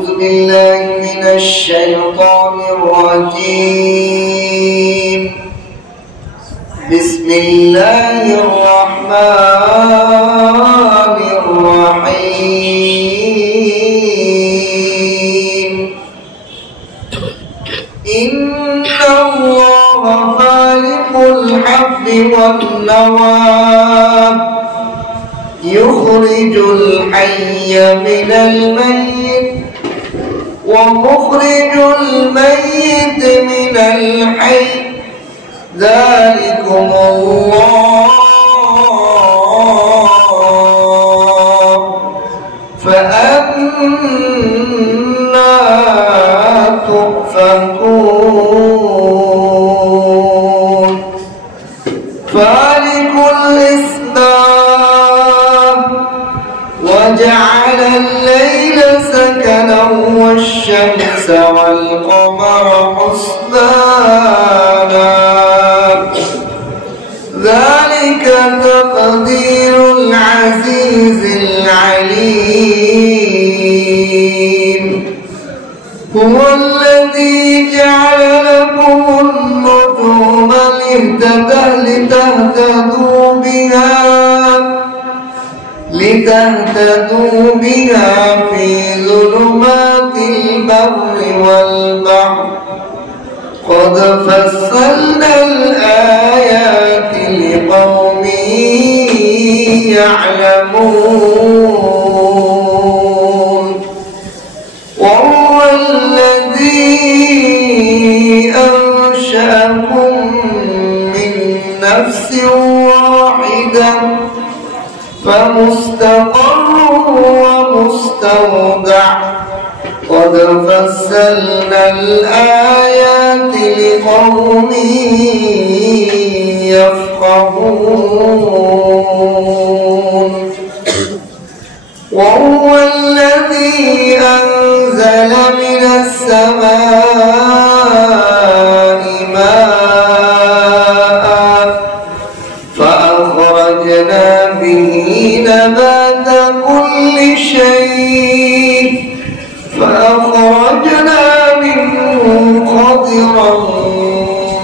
أعوذ بالله من الشيطان الرجيم. بسم الله الرحمن الرحيم. إن الله فالق الحب والنوى يخرج الحي من الميت ومخرج الميت من الحي ذلكم الله فأنا تؤفكون. فالق الإصباح وجعل الليل سكنا والشمس والقمر حسبانا ذلك تقدير العزيز العليم. هو الذي جعل لكم النجوم لتهتدوا بها في ظلمات البر والبحر قد فصلنا الآيات لقوم يعلمون. وهو الذي أنشأكم من نفس واحدة فمستقر ومستودع قد فصلنا الآيات لقوم يفقهون. وهو الذي أنزل من السماء ماء فأخرجنا به نبات كل شيء فأخرجنا منه خضرا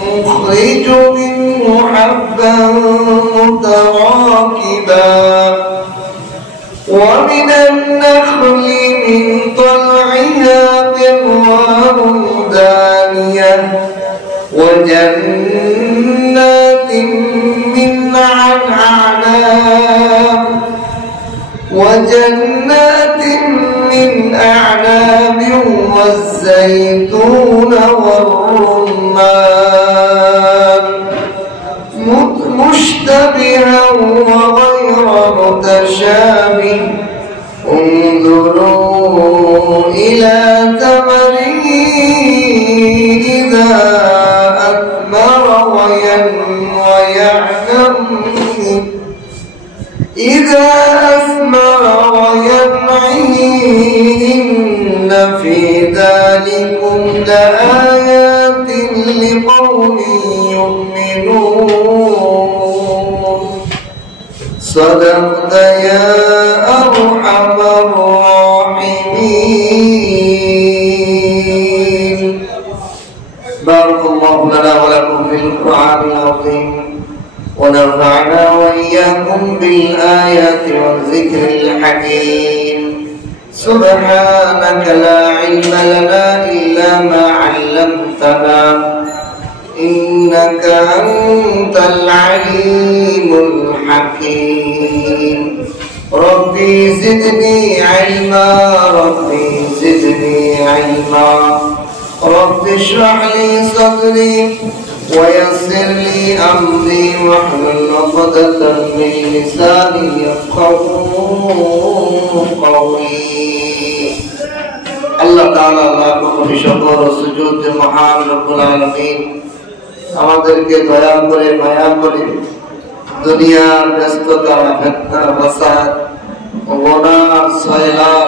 نخرج منه حبا متراكبا ومن النخل من طلعها قنوان دانية وجنات من أعناب والزيتون والرمان مشتبها وغير متشابه انظروا إلى ثمره إذا أثمر وينعي إن في ذلكم لآيات لقوم يؤمنون. صدقت يا أرحم الراحمين. بارك الله لنا ولكم في القرآن العظيم ونفعنا وإياكم بالآيات والذكر الحكيم. سبحانك لا علم لنا إلا ما علمتنا إنك أنت العليم الحكيم. ربي زدني علما ربي زدني علما رب اشرح لي صدري ويسر لي أمري واحلل عقدة من لساني يفقهوا قولي. আল্লাহ তাআলা লাখ কোটি শুকর ও সুজুদ মহান রব্বুল আলামিন আমাদেরকে দয়া করে মায়া করে দুনিয়ার ব্যস্ততা ফিতনা ফাসাদ ও গুনাহ সয়লাব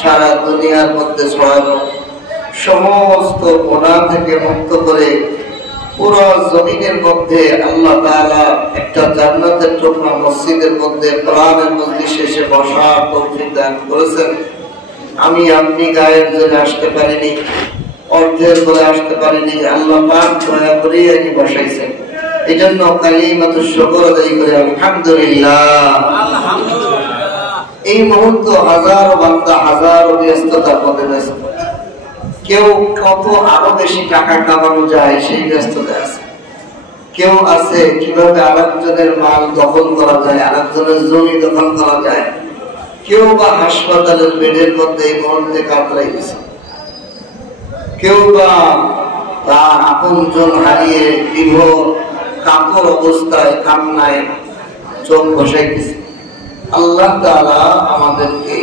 সারা দুনিয়ার মধ্যে ছড়ানো সমস্ত গুনাহ থেকে মুক্ত করে পুরো জমিনের মধ্যে আল্লাহ তাআলা একটা জান্নাতের টুকরা মসজিদের মধ্যে কোরআনের মজলিসে এসে বসার তৌফিক দান করেছেন। আমি আপনি গায়ের জোরে আসতে পারিনি, অর্থের বলে আসতে পারিনি, আল্লাহ পাক দয়া করে এনে বসাইছেন। এই জন্য কালিমাতুশ শুকর আদায় করে আলহামদুলিল্লাহ। এই মুহূর্তে হাজারো বান্দা হাজারো ব্যস্ততার মধ্যে ব্যস্ত। কেউ কত আরো বেশি টাকা কামানো যায় সেই ব্যস্ততায় আছে। কেউ আছে কিভাবে আরেকজনের মাল দখল করা যায়, আরেকজনের জমি দখল করা যায়। কেউ বা হাসপাতালের বেডের মধ্যে এই মুহূর্তে কাতরাই দিছে। কেউ বা তার আপনজন হারিয়ে বিভোর কাতর অবস্থায় কান্নায় চোখ বসাইতেছে। আল্লাহ তাআলা আমাদেরকে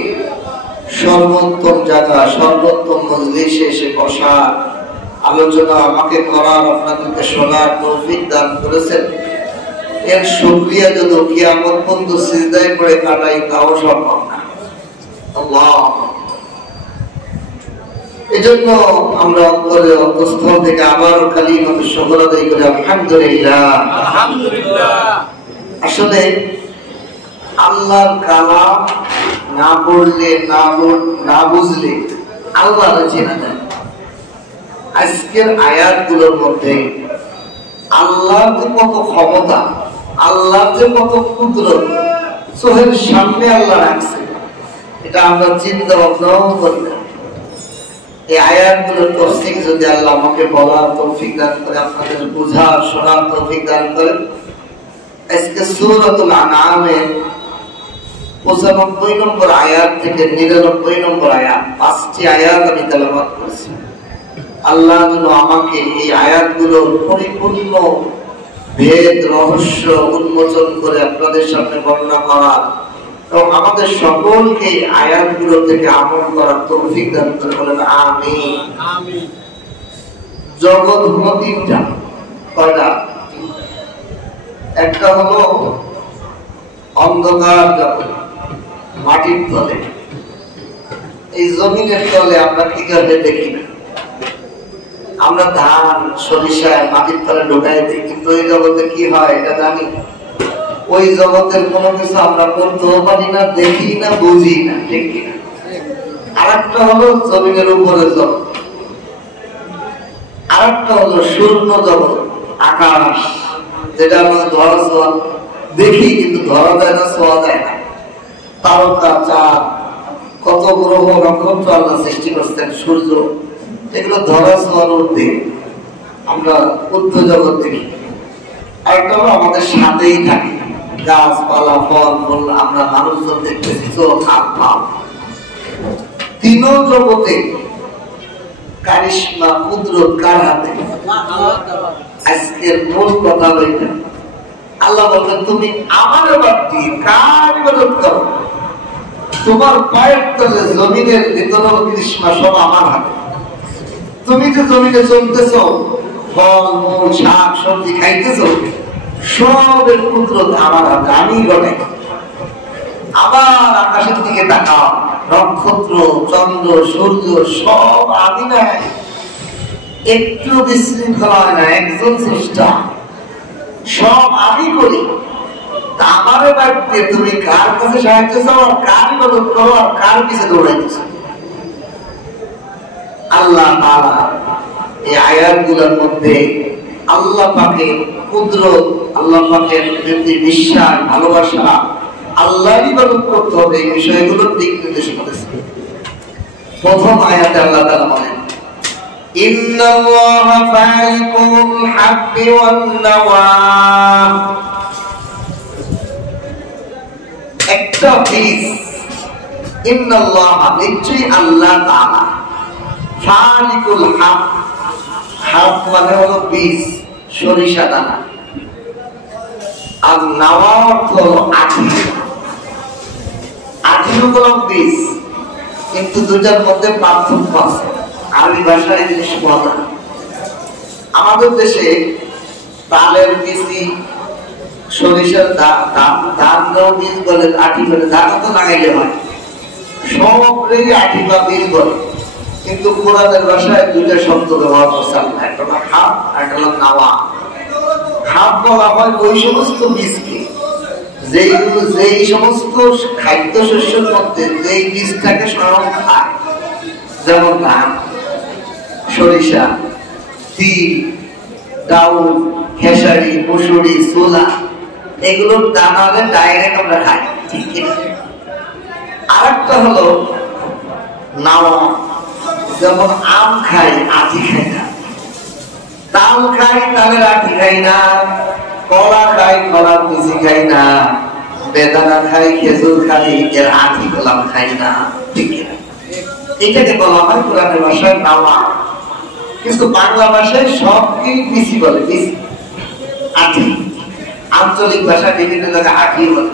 সর্বোত্তম জায়গা, সর্বোত্তম মজলিসে এসে বসা, আলোচনা আমাকে করার, আপনাদেরকে শোনার তৌফিক দান করেছেন। এর শুকরিয়া যদি কিয়ামত পর্যন্ত সিজদায় পড়ে কাটাই তাও সম্ভব না। আল্লাহ, এজন্য আমরা অন্তরে অন্তঃস্থল থেকে আবার কালিমাতুশ শুকর আদায় করি আলহামদুলিল্লাহ। আলহামদুলিল্লাহ। আসলে আল্লাহর কালাম না পড়লে, না বুঝলে আল্লাহর চেনা যায়। আজকের আয়াতগুলোর মধ্যে আল্লাহর যে কত ক্ষমতা, আল্লাহর যে কত কুদরত চোখের সামনে আল্লাহ রাখছে, এটা আমরা চিন্তা ভাবনাও করি না। এই আয়াতগুলোর তাফসীর যদি আল্লাহ আমাকে বলার তৌফিক দান করে, আপনাদের বুঝার শোনার তৌফিক দান করে, আজকে সূরাতুল আনআমের 95 নম্বর আয়াত থেকে 99 নম্বর আয়াত, 5টি আয়াত আমি তেলাওয়াত করেছি। আল্লাহ যেন আমাকে এই আয়াতগুলোর পরিপূর্ণ ভেদ রহস্য উন্মোচন করে আপনাদের সামনে বর্ণনা করার এবং আমাদের সকলকে আয়াতগুলো থেকে আমল করার তৌফিক দান করে বলেন আমিন। আমিন। জগৎ হলো তিনটা। কয়টা? একটা হলো অন্ধকার জগৎ, মাটির তলে। এই জমিনের তলে আমরা কি করে দেখি না, আমরা ধান সরিষা মাটির তলে ঢুকাই দিই, কিন্তু ওই জগতে কি হয় এটা জানি? ওই জগতের কোনো কিছু আমরা করতেও পারি না, দেখি না, বুঝি না, ঠিক কিনা? আর একটা হলো জমিনের উপরে জগৎ, আর একটা হলো শূন্য জগৎ, আকাশ, যেটা আমরা ধরা ছোঁয়া দেখি কিন্তু ধরা যায় না, ছোঁয়া যায় না। তারকা, চাঁদ, কত গ্রহ নক্ষত্র আল্লাহ সৃষ্টি করছেন, সূর্য, এগুলো ধরা ছোঁয়ার ঊর্ধ্বে আমরা ঊর্ধ্ব জগৎ দেখি। আরেকটা হলো আমাদের সাথেই থাকে, গাছপালা, ফল ফুল, আমরা মানুষজন দেখতেছি, চোখ হাত পা। তিন জগতে কারিশমা কুদরত কার হাতে? আজকের মূল কথা হইটা আল্লাহ বলবেন, তুমি আমার বাদ দিয়ে কার ইবাদত করো? তোমার পায়ের তলে জমিনের ভিতরে কৃষ্ণা সব আমার হাতে। তুমি যে জমিনে চলতেছ, ফল মূল শাক সবজি খাইতেছ, সবের কুদরত আমার হাতে, আমি গড়াই। আবার আকাশের দিকে তাকাও, নক্ষত্র, চন্দ্র, সূর্য সব আমি না, একটু বিশৃঙ্খলা হয় না, একজন স্রষ্টা, সব আমি করি। আমারে বাদ দিয়ে তুমি কার কাছে সাহায্য চাও, আর কার ইবাদত করো, আর কার পিছে দৌড়াইতেছ? আল্লাহ তাআলা এই আয়াতগুলোর মধ্যে আল্লাহ পাকের কুদরত, আল্লাহ পাকের প্রতি বিশ্বাস, ভালোবাসা, আল্লাহর ইবাদত করতে হবে, এই বিষয়গুলোর দিক নির্দেশ করেছে। প্রথম আয়াতে আল্লাহ তাআলা বলেন, ইন্নাল্লাহা ফালিকুল হাব্বি ওয়ান নাওয়া। একটা বীজ, ইন্নাল্লাহা, নিশ্চয়ই আল্লাহ তাআলা, ফালিকুল হাব, হাব মানে হলো বীজ, সরিষা দানা, আর নাওয়া অর্থ হলো আঠি। আঠি হলো বীজ, কিন্তু দুটার মধ্যে পার্থক্য আছে। আরবি ভাষায় এই জিনিস বলা, আমাদের দেশে তালের বীজ, সরিষার ধান বীজ বলে, আঠি বলে, ধান তো লাগাইলে হয়, সবরেই আঠি বা বীজ বলে। কিন্তু কোরআনের ভাষায় দুইটা শব্দ ব্যবহার করছে আল্লাহ, একটা হলো হাব, একটা হলো নাওয়া। হাব বলা হয় ওই সমস্ত বীজকে, যেই সমস্ত খাদ্য শস্যের মধ্যে যেই বীজটাকে স্বয়ং খায়, যেমন ধান, সরিষা, তিল, ডাউল, খেসারি, মুসুরি, ছোলা, এগুলোর দানা হলে ডাইরেক্ট আমরা খাই, ঠিক কিনা? আরেকটা হলো নাওয়া, যেমন আম খাই, আটি খাই না, তাল খাই, তালের আটি খাই না, কলা খাই, কলার বিচি খাই না, বেদানা খাই, খেজুর খাই, এর আটি গোলাম খাই না, ঠিক কিনা? এটাকে বলা হয় কোরআনের ভাষায় নাওয়া, কিন্তু বাংলা ভাষায় সবকে বিচি বলে, বিচি, আটি। আঞ্চলিক ভাষা বিভিন্ন জায়গায় আটি বলে।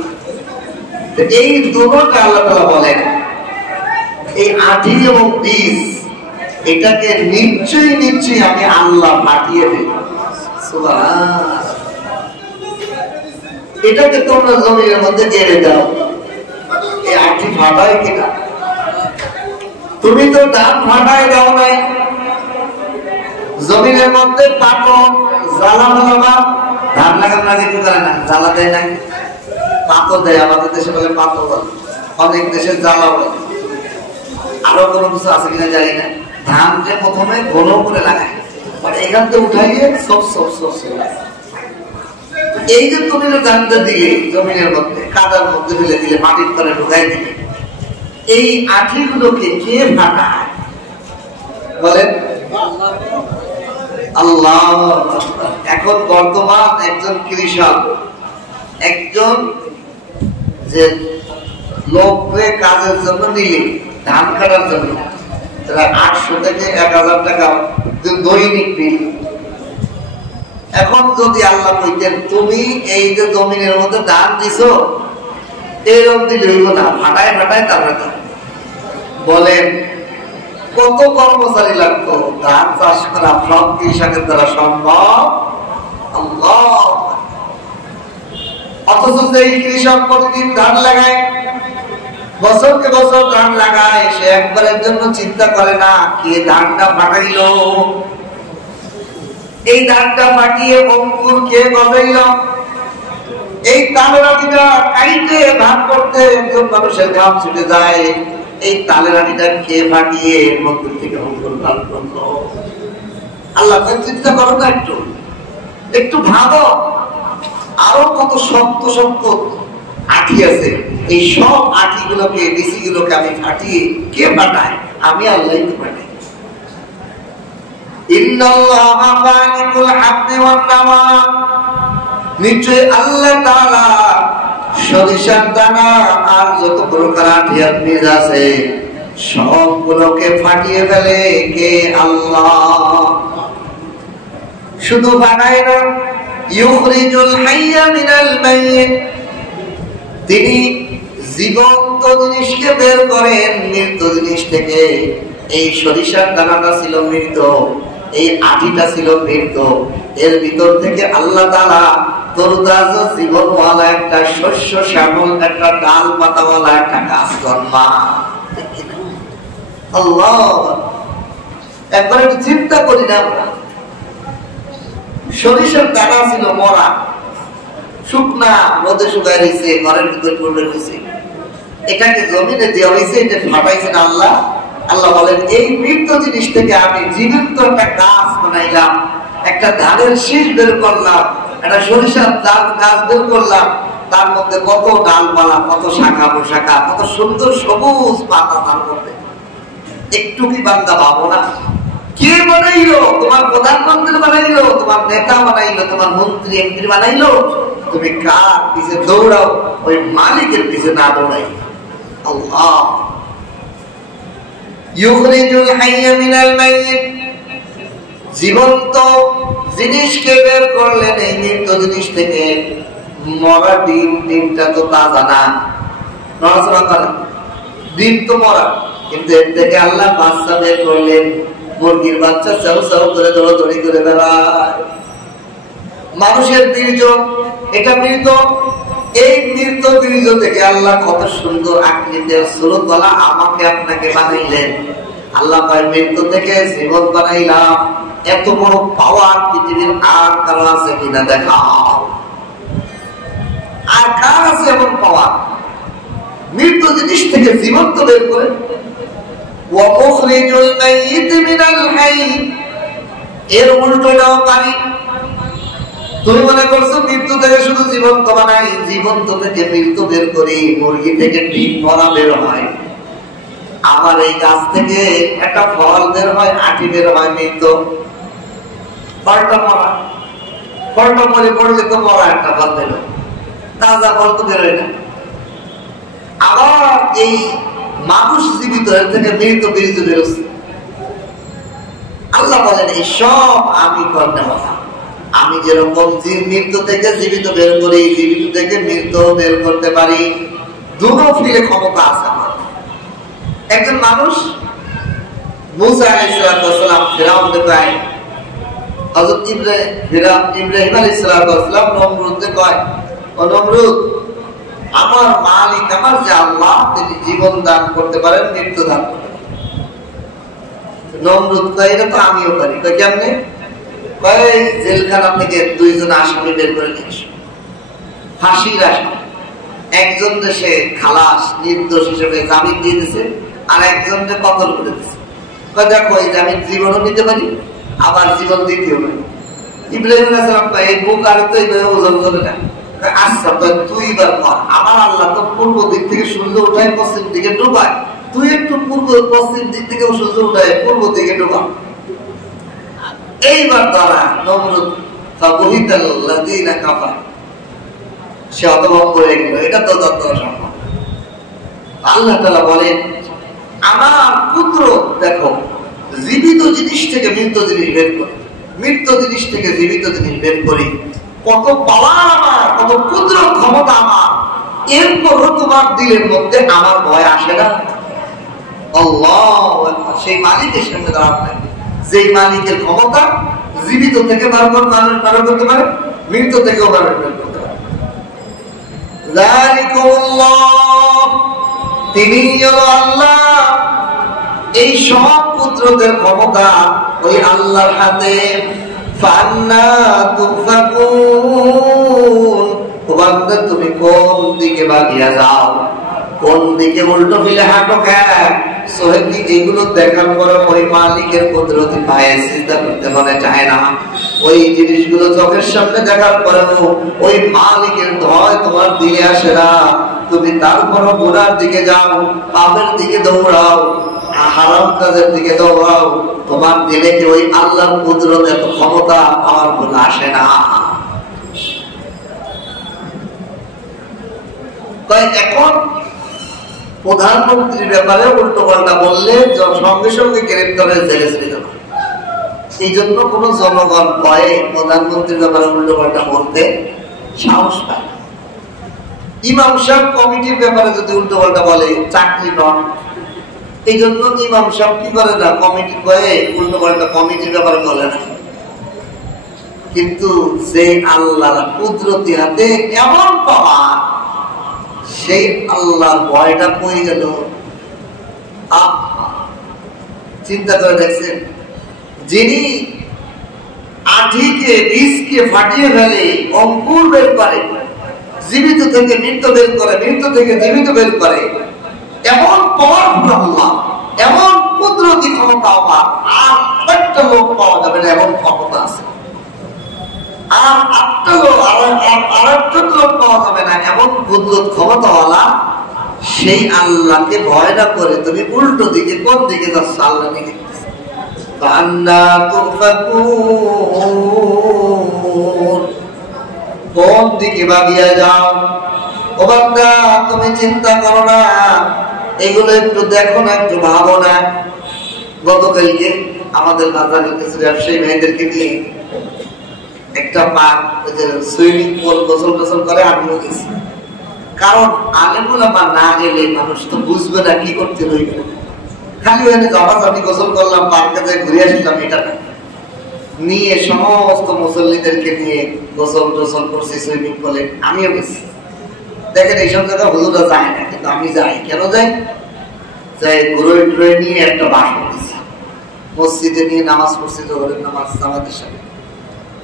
এই দুটোটা আল্লাহ তাআলা বলেন, এই আটি এবং বীজ, এটাকে নিশ্চয়ই আমি আল্লাহ পাঠিয়ে দেব। সুবহানাল্লাহ। এটাকে তোমরা জমির মধ্যে গেড়ে দাও, এই আটি ফাটায় কিনা? তুমি তো ধান ফাটায় দাও নাই, জমিনের মধ্যে পাকো, জ্বালা লাগাবা, ধান লাগানো না কিছু করে না, জ্বালা দেয় না, পাতো দেয়, আমাদের দেশে বলে পাতো বলে, অনেক দেশে জ্বালা বলে, আরো কোনো কিছু আছে কিনা জানি না। ধানকে প্রথমে ঘন করে লাগায়, মানে এখান থেকে উঠাইয়ে সব এই যে তুমি ধানটা দিলে জমিনের মধ্যে, কাদার মধ্যে ফেলে দিলে, মাটির তলে ঢুকাই দিলে, এই আঠিগুলোকে কে ফাটায় বলেন? আল্লাহ। এখন বর্তমান একজন কৃষক, একজন যে লোককে কাজের জন্য নিলে, ধান কাটার জন্য, তারা 800 থেকে 1000 টাকা দৈনিক বিল। এখন যদি আল্লাহ কইতেন তুমি এই যে জমিনের মধ্যে ধান দিছো, এরকম দিলে হইব না, ফাটায় ফাটায় তারপরে দাও। বলেন কত কর্মচারী লাগতো ধান চাষ করা, সব কৃষকের দ্বারা সম্ভব? আল্লাহ। অথচ এই কৃষক প্রতিদিন ধান লাগায়, বছরকে বছর ধান লাগায়, সে একবারের জন্য চিন্তা করে না কে ধানটা ফাটাইল, এই ধানটা ফাটিয়ে অঙ্কুর কে গজাইল, এই তালের আটিটা কাইতে ধান করতে একজন মানুষের ঘাম ছুটে যায়, এই তালের আটিটা কে ফাটিয়ে মধ্যে থেকে অঙ্কুর ধান করলো। আল্লাহ চিন্তা করো না, একটু ভাবো, আরো কত শক্ত শক্ত আঠি আছে, এই সব আঠিগুলোকে, বিচিগুলোকে আমি ফাটিয়ে কে ফাটায়? আমি আল্লাহ তো ফাটাই। ইন্নাল্লাহা ফালিকুল হাব্বি ওয়ান নাওয়া, নিশ্চয় আল্লাহ তাআলা সরিষার দানা আর যত প্রকার আঠি বীজ আছে সবগুলোকে ফাটিয়ে ফেলে কে? আল্লাহ। শুধু ফাটায় না, ইউখরিজুল হাইয়া মিনাল মাইয়িত, তিনি জীবন্ত জিনিসকে বের করেন মৃত জিনিস থেকে। এই সরিষার দানাটা ছিল মৃত, এই আঠিটা ছিল মৃত, এর ভিতর থেকে আল্লাহ তাআলা তরুতাজা জীবনওয়ালা একটা শস্য শ্যামল, একটা ডাল পাতাওয়ালা একটা গাছ জন্মায়। আল্লাহ। একবার একটু চিন্তা করি না, সরিষার দানা ছিল মরা, শুকনা, রোদে শুকায় রয়েছে, ঘরের ভিতরে পড়ে রয়েছে, এটাকে জমিনে দেওয়া হয়েছে, এটা ফাটাইছেন আল্লাহ। আল্লাহ বলেন এই মৃত জিনিস থেকে আমি জীবন্ত একটা গাছ বানাইলাম, একটা ধানের শীষ বের করলাম, একটা সরিষার গাছ বের করলাম, তার মধ্যে কত ডালপালা, কত শাখা প্রশাখা, কত সুন্দর সবুজ পাতা, তার মধ্যে একটু কি বান্দা ভাবো না? কে বানাইলো? তোমার প্রধানমন্ত্রী বানাইলো, তোমার নেতা বানাইলো, তোমার মন্ত্রী এমপি বানাইলো, তুমি কার পিছে দৌড়াও? ওই মালিকের পিছে না দৌড়াই। আল্লাহ। ইউখরিজুল হাইয়া মিনাল মাইয়িত, জীবন্ত জিনিসকে বের করলেন এই মৃত জিনিস থেকে। মরা ডিম, ডিমটা তো তাজা না, নড়াচড়া করে, ডিম তো মরা, কিন্তু এর থেকে আল্লাহ বাচ্চা বের করলেন। মুরগির বাচ্চা চাউ চাউ করে দৌড়াদৌড়ি করে বেড়ায়। মানুষের বীর্য, এটা মৃত, এই মৃত বীর্য থেকে আল্লাহ কত সুন্দর আকৃতির সুরতলা আমাকে আপনাকে বানাইলেন। আল্লাহ কয় মৃত্যু থেকে জীবন বানাইলাম। এত বড় পাওয়ার পৃথিবীর আর কারো আছে কিনা দেখাও। আর কার আছে এমন পাওয়ার? মৃত্যু জিনিস থেকে জীবন তো বের করে। ওয়া মুখরিজুল মাইয়িত মিনাল হাই, এর উল্টোটাও পারি। তুমি মনে করছো মৃত্যু থেকে শুধু জীবন্ত বানাই, জীবন্ত থেকে মৃত্যু বের করি। মুরগি থেকে ডিম ভরা বের হয়, আমার এই গাছ থেকে একটা ফল বের হয়, আটি বের হয়, মৃত্যু। ফলটা মরা, ফলটা মরে পড়লে তো মরা একটা ফল বের হয়, তাজা ফল তো বের হয় না। আবার এই মানুষ জীবিত, এর থেকে মৃত বীর্য বেরোচ্ছে। আল্লাহ বলেন এই সব আমি করতে পারি। আমি যেরকম মৃত্যু থেকে জীবিত বের করি, জীবিত থেকে মৃত বের করতে পারি, দুটো ফিরে ক্ষমতা আছে আমার। একজন মানুষ মুসা আলাইহিস সালাম ফিরাউনকে কয়, হযরত ইব্রাহিম আলাইহিস সালাম নমরুদকে কয়, ও নমরুদ, আমার মালিক আমার যে আল্লাহ, তিনি জীবন দান করতে পারেন, মৃত্যু দান করতে পারেন। নমরুদ কয় এটা তো আমিও পারি। কয় কেমনে? কয় জেলখানা থেকে দুইজন আসামি বের করে নিয়েছে, ফাঁসির আসামি। একজন দেশে খালাস নির্দোষ হিসেবে জামিন দিয়ে দিছে, আর একজনকে কতল করে দিছে। কয় দেখো এই জামিন জীবনও নিতে পারি, আবার জীবন দিতেও পারি। ইব্রাহিম আলাইহিস সালাম কয় এই বুক আর তো এইভাবে ওজন করে না। আচ্ছা তুই এবার কর, আমার আল্লাহ তো পূর্ব দিক থেকে সূর্য উঠায় পশ্চিম দিকে ডুবায়, তুই একটু পূর্ব পশ্চিম দিক থেকে সূর্য উঠায় পূর্ব দিকে ডুবা। এইবার তারা নমরুদ ফাবহিতাল্লাযীনা কাফারু, সে হতভম্ব হয়ে গেল। এটা তো তত্ত্ব সম্ভব। আল্লাহ তাআলা বলেন আমার কুদরত দেখো, জীবিত জিনিস থেকে মৃত জিনিস বের করে, মৃত জিনিস থেকে জীবিত জিনিস বের করি। কত পাওয়ার আমার, কত কুদরত ক্ষমতা আমার, এরপরও তোমার দিলের মধ্যে আমার ভয় আসে না? আল্লাহু আকবার। সেই মালিকের সঙ্গে দাঁড়াতে, যেই মালিকের ক্ষমতা জীবিত থেকে বারবার মানুষ বার করতে পারে, মৃত থেকেও বার করতে পারে। যালিকুল্লাহ, তিনি হলো আল্লাহ। এই সব কুদরতের ক্ষমতা ওই আল্লাহর হাতে। ফান্না তুফাকুন, বান্দা তুমি কোন দিকে ভাগিয়া যাও, কোন দিকে উল্টো ফিরে হাঁটো কেন? সোহেবি এগুলো দেখার পরে ওই মালিকের কুদরতি পায়ে সিজদা করতে মনে চায় না। ওই জিনিসগুলো চোখের সামনে দেখার পরেও ওই মালিকের ভয় তোমার দিলে আসে না। তুমি তারপরও গুনার দিকে যাও, পাপের দিকে দৌড়াও, হারাম কাজের দিকে দৌড়াও, তোমার দিলে কি ওই আল্লাহর কুদরত এত ক্ষমতা আমার মনে আসে না? তাই এখন প্রধানমন্ত্রীর ব্যাপারে উল্টো পাল্টা বললে সঙ্গে সঙ্গে গ্রেপ্তার হয়ে জেলে চলে যাবে। এই জন্য কোন জনগণ ভয়ে প্রধানমন্ত্রীর ব্যাপারে উল্টো পাল্টা বলতে সাহস পায়। ইমাম সাহেব কমিটির ব্যাপারে যদি উল্টো পাল্টা বলে চাকরি নন, এই জন্য ইমাম সাহেব কি করে না, কমিটি ভয়ে উল্টো পাল্টা কমিটির ব্যাপারে বলে না। কিন্তু যে আল্লাহর কুদরতি হাতে এমন পাওয়া, সেই আল্লাহর ভয়টা কই গেল? চিন্তা করে দেখছেন, যিনি আঠিকে বীজকে ফাটিয়ে ফেলে, অঙ্কুর বের করে, জীবিত থেকে মৃত বের করে, মৃত থেকে জীবিত বের করে, এমন পাওয়ারফুল আল্লাহ, এমন কুদরতি ক্ষমতা আমার আর একটা লোক পাওয়া যাবে না, এমন ক্ষমতা আছে। আর একটা লোক আরেকটা লোক পাওয়া যাবে না, এমন কুদরত ক্ষমতাওয়ালা। সেই আল্লাহকে ভয় না করে তুমি উল্টো দিকে কোন দিকে যাচ্ছ? আল্লাহ দিকে। কোন দিকে ভাগিয়া যাও? ও বান্দা, তুমি চিন্তা করো না, এগুলো একটু দেখো না, একটু ভাবো না। গতকালকে আমাদের বাজারে কিছু ব্যবসায়ী ভাইদেরকে নিয়ে একটা পার্ক, সুইমিং পুল, গোসল টোসল করে আমিও গেছি। কারণ আলেমুলামা না গেলে মানুষ তো বুঝবে না কি করতে রইবে। খালি ওখানে জমাজমি গোসল করলাম, পার্কে যাই ঘুরে আসলাম, এটা না। নিয়ে সমস্ত মুসল্লিদেরকে নিয়ে গোসল টোসল করছি সুইমিং পুলে, আমিও গেছি। দেখেন এইসব জায়গা হুজুরা যায় না, কিন্তু আমি যাই। কেন যাই? যাই ঘুরে টুরে নিয়ে একটা বাসন দিচ্ছি, মসজিদে নিয়ে নামাজ পড়ছি, জোহরের নামাজ জামাতের সাথে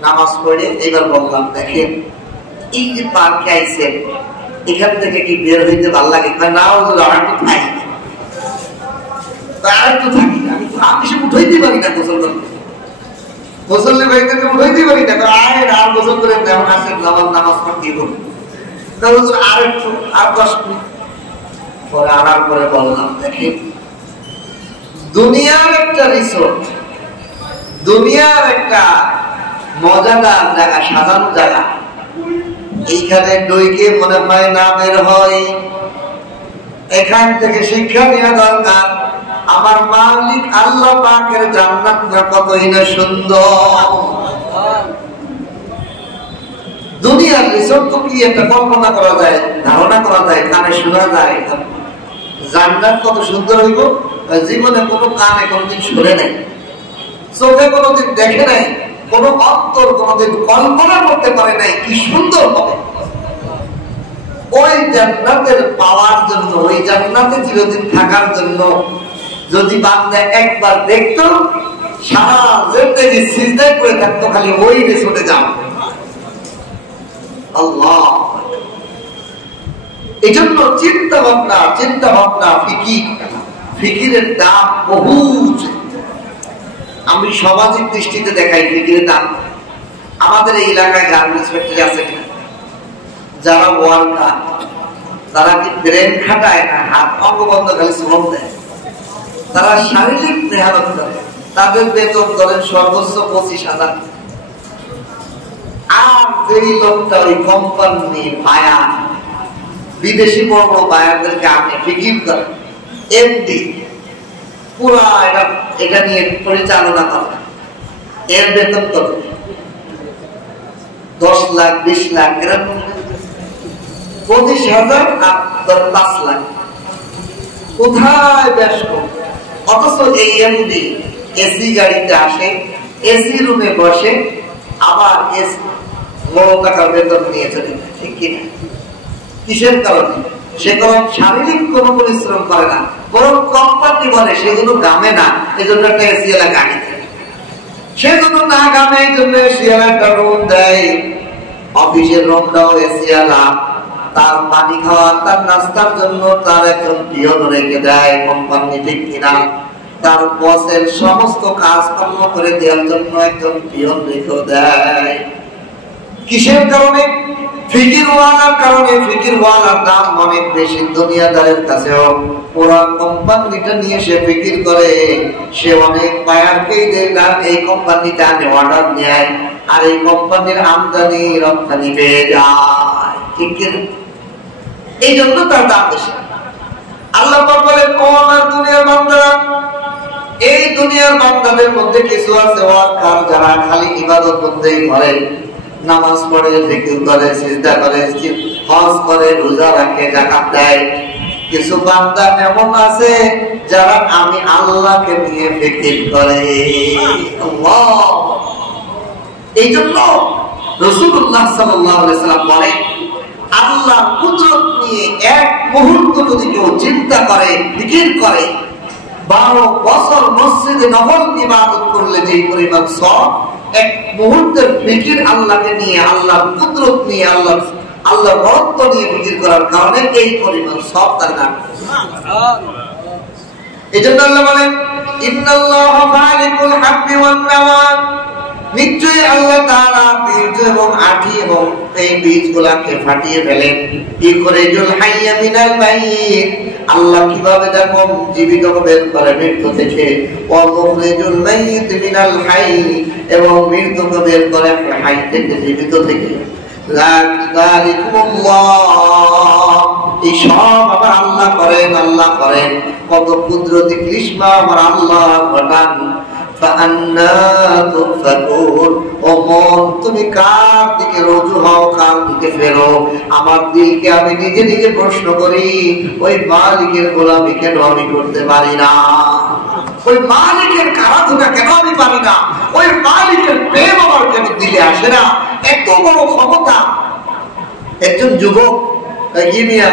নামাজ পড়ে এইবার বললাম, দেখেন এই যে পার্কে আইছেন, এখান থেকে কি বের হইতে ভালো লাগে? না হুজুর, আর একটু থাই, আর একটু আমি সে উঠাইতে পারি না গোসল করতে, গোসলের বাড়িতে উঠাইতে পারি না, আয় আর গোসল করে যেমন আসেন নামাজ পড়তে হবে, আর একটু আর 10 মিনিট পরে আনার পরে বললাম, দেখি দুনিয়ার একটা রিসোর্ট, দুনিয়ার একটা মজাদার জায়গা, সাজানো জায়গা, এইখানে ডইকে মনে হয় না বের হয়। এখান থেকে শিক্ষা নেওয়া দরকার, আমার মালিক আল্লাহ পাকের জান্নাতটা কতই না সুন্দর। দুনিয়ার রিসোর্ট তো কি একটা কল্পনা করা যায়, ধারণা করা যায়, কানে শোনা যায়। জান্নাত কত সুন্দর হইব, জীবনে কোনো কানে কোনোদিন শুনে নাই, চোখে কোনোদিন দেখে নাই, কোন অন্তর কোনোদিন কল্পনা করতে পারে নাই কি সুন্দর হবে। ওই জান্নাতের পাওয়ার জন্য, ওই জান্নাতে চিরদিন থাকার জন্য যদি বান্দা একবার দেখতো, সারা জিন্দেগি সিজদায় পড়ে থাকতো খালি ওই রিসোর্টে যাব। আল্লাহ, এই জন্য চিন্তা ভাবনা ফিকিরের দাম বহুত। আমি সামাজিক দৃষ্টিতে দেখাই ফিকিরের দাম। আমাদের এই এলাকায় গার্মেন্টস ফ্যাক্টরি আছে কিনা, যারা ওয়ার্কার তারা কি ব্রেন খাটায় না, হাত অঙ্গ বন্ধ খালি শ্রম দেয়, তারা শারীরিক মেহনত করে, তাদের বেতন ধরেন সর্বোচ্চ 25,000। আর যেই লোকটা ওই কোম্পানির বায়ার, বিদেশি বড় বড় বায়ারদেরকে আনে ফিকির করে, এমডি পুরা এটা নিয়ে পরিচালনা করে, এর বেতন কত? 10 লাখ 20 লাখ, এরকম 25,000 আর 5 লাখ কোথায় বেশ কম। অথচ এই এমডি এসি গাড়িতে আসে, এসি রুমে বসে, আবার এসি বড় টাকার বেতন নিয়ে চলে যায়, ঠিক কিনা? কিসের কারণে? সে কোনো শারীরিক কোনো পরিশ্রম করে না, বরং কোম্পানি বলে সেগুলো গামে না, এজন্য একটা এসি এলা গাড়ি দেয়, সেজন্য না গামে, এই জন্য এসি এলা একটা রুম দেয়, অফিসের রুমটাও এসি এলা, তার পানি খাওয়া, তার নাস্তার জন্য তার একজন পিয়ন রেখে দেয় কোম্পানি, ঠিক কিনা? তার বসের সমস্ত কাজকর্ম করে দেওয়ার জন্য একজন পিয়ন রেখে দেয়। কিসের কারণে? ফিকিরওয়ালার কারণে। ফিকিরওয়ালার দাম অনেক বেশি দুনিয়াদারের কাছেও। পুরা কোম্পানিটা নিয়ে সে ফিকির করে, সে অনেক বায়ারকেই দেখলাম এই কোম্পানিটা অর্ডার নেয়, আর এই কোম্পানির আমদানি রপ্তানি পেয়ে যায়, ঠিক কিনা? এই জন্য তার দাম বেশি। আল্লাহ পাক বলেন, ও আমার দুনিয়ার বান্দারা, এই দুনিয়ার বান্দাদের মধ্যে কিছু আছে ওয়াক্কার, যারা খালি ইবাদত বন্দেগি করে, নামাজ পড়ে, জিকির করে, সিজদা করে, হজ করে, রোজা রাখে, যাকাত দেয়। কিছু বান্দা এমন আছে যারা আমি আল্লাহকে নিয়ে ফিকির করে। আল্লাহ, এই জন্য রাসূলুল্লাহ সাল্লাল্লাহু আলাইহি ওয়াসাল্লাম বলেন, আল্লাহ কুদরত নিয়ে এক মুহূর্ত যদি কেউ চিন্তা করে, ফিকির করে, 12 বছর মসজিদে নফল ইবাদত করলে যে পরিমাণ সওয়াব, এক মুহূর্তের ফিকির আল্লাহকে নিয়ে, আল্লাহর কুদরত নিয়ে, আল্লাহর রহমত নিয়ে ফিকির করার কারণে এই পরিমাণ সওয়াব তার নাম। এজন্য আল্লাহ বলেন, ইন্নাল্লাহা ফালিকুল হাব্বি ওয়ান নাওয়া, নিশ্চয়ই আল্লাহ তাআলা বীজ এবং আঠি এবং এই বীজগুলোকে ফাটিয়ে ফেলেন। ইখরিজুল হাইয়্যা মিনাল মাইয়িত, আল্লাহ কিভাবে দেখো জীবিতকে বের করে মৃত্যু থেকে, ওয়া মুখরিজুল মাইয়িত মিনাল হাইয়্য, এবং মৃত্যুকে বের করে হাই থেকে, জীবিত থেকে। যালিকুমুল্লাহ, এই সব আমার আল্লাহ করেন, আল্লাহ করেন। কত কুদরতি কৃষ্ণা আমার আল্লাহ ঘটান। ও মন, তুমি কার দিকে রুজু হও, কার দিকে ফেরো? আমার দিলকে আমি নিজে নিজে প্রশ্ন করি, ওই মালিকের গোলামি কেন আমি করতে পারি না? ওই মালিকের আরাধনা কেন আমি পারি না? ওই মালিকের প্রেম আমার কেন দিলে আসে না? এত বড় ক্ষমতা। একজন যুবক,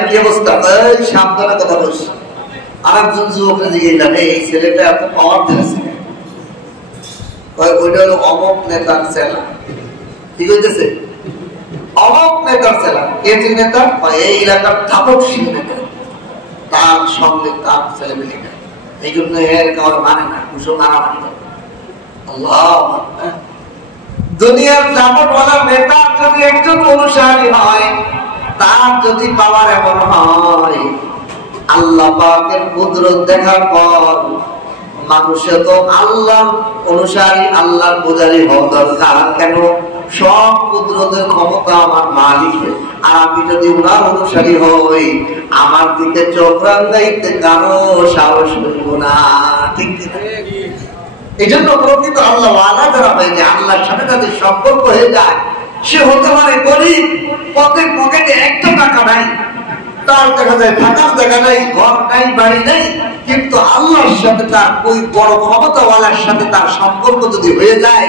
কি অবস্থা, সাবধানে কথা বলছি। আর একজন যুবকের দিকে এই ছেলেটা এত পাওয়ার দিয়েছে, ওইটা হলো অমক নেতার ছেলা। ঠিক হইতেছে? অমক নেতার ছেলা। কে নেতা? এই এলাকার তাপসীন নেতা, তার সঙ্গে তার ছেলেমেয়েটা। এই জন্য এর কারো মানে না, কুসুম মারামারি করে। আল্লাহ, দুনিয়ার দাপটওয়ালা নেতা যদি একজন অনুসারী হয়, তার যদি পাওয়ার এমন হয়, আল্লাহ পাকের কুদরত দেখার পর মানুষে তো আল্লাহর অনুসারী, আল্লাহর পূজারী হওয়া দরকার। কেন? সব কুদরতের ক্ষমতা আমার মালিকের, আর আমি যদি ওনার অনুসারী হই, আমার দিকে চোখ রাঙাইতে কারো সাহস হইব না। ঠিক কিনা? এই জন্য প্রকৃত আল্লাহ ওয়ালা যারা হয়ে যায়, আল্লাহর সাথে তাদের সম্পর্ক হয়ে যায়, সে হতে পারে গরিব, পকেটে একটা টাকা নাই, তার দেখা যায় থাকার জায়গা নাই, ঘর নাই, বাড়ি নাই, কিন্তু আল্লাহর সাথে তার ওই বড় ক্ষমতাওয়ালার সাথে তার সম্পর্ক যদি হয়ে যায়,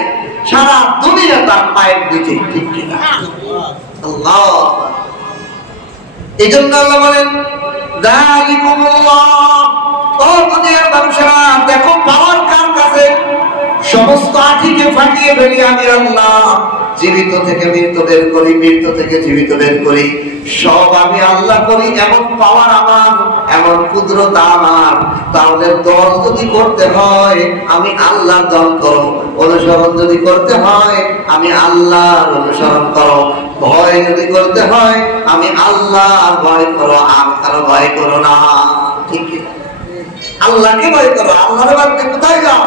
সারা দুনিয়া তার পায়ের নিচে। ঠিক কিনা? আল্লাহ, এই জন্য আল্লাহ বলেন, ও দুনিয়ার মানুষেরা, দেখো পাওয়ার কার কাছে, সমস্ত আঁঠিকে ফাটিয়ে ফেলি আমি আল্লাহ, জীবিত থেকে মৃত বের করি, মৃত থেকে জীবিত বের করি, সব আমি আল্লাহ করি। এমন পাওয়ার আমার, এমন কুদরত আমার। তাহলে দল যদি করতে হয়, আমি আল্লাহর দল করো, অনুসরণ যদি করতে হয়, আমি আল্লাহর অনুসরণ করো, ভয় যদি করতে হয়, আমি আল্লাহর ভয় করো, আর কারো ভয় করো না। ঠিক কিনা? আল্লাহকে ভয় করো, আল্লাহর বাড়িতে কোথায় যাও।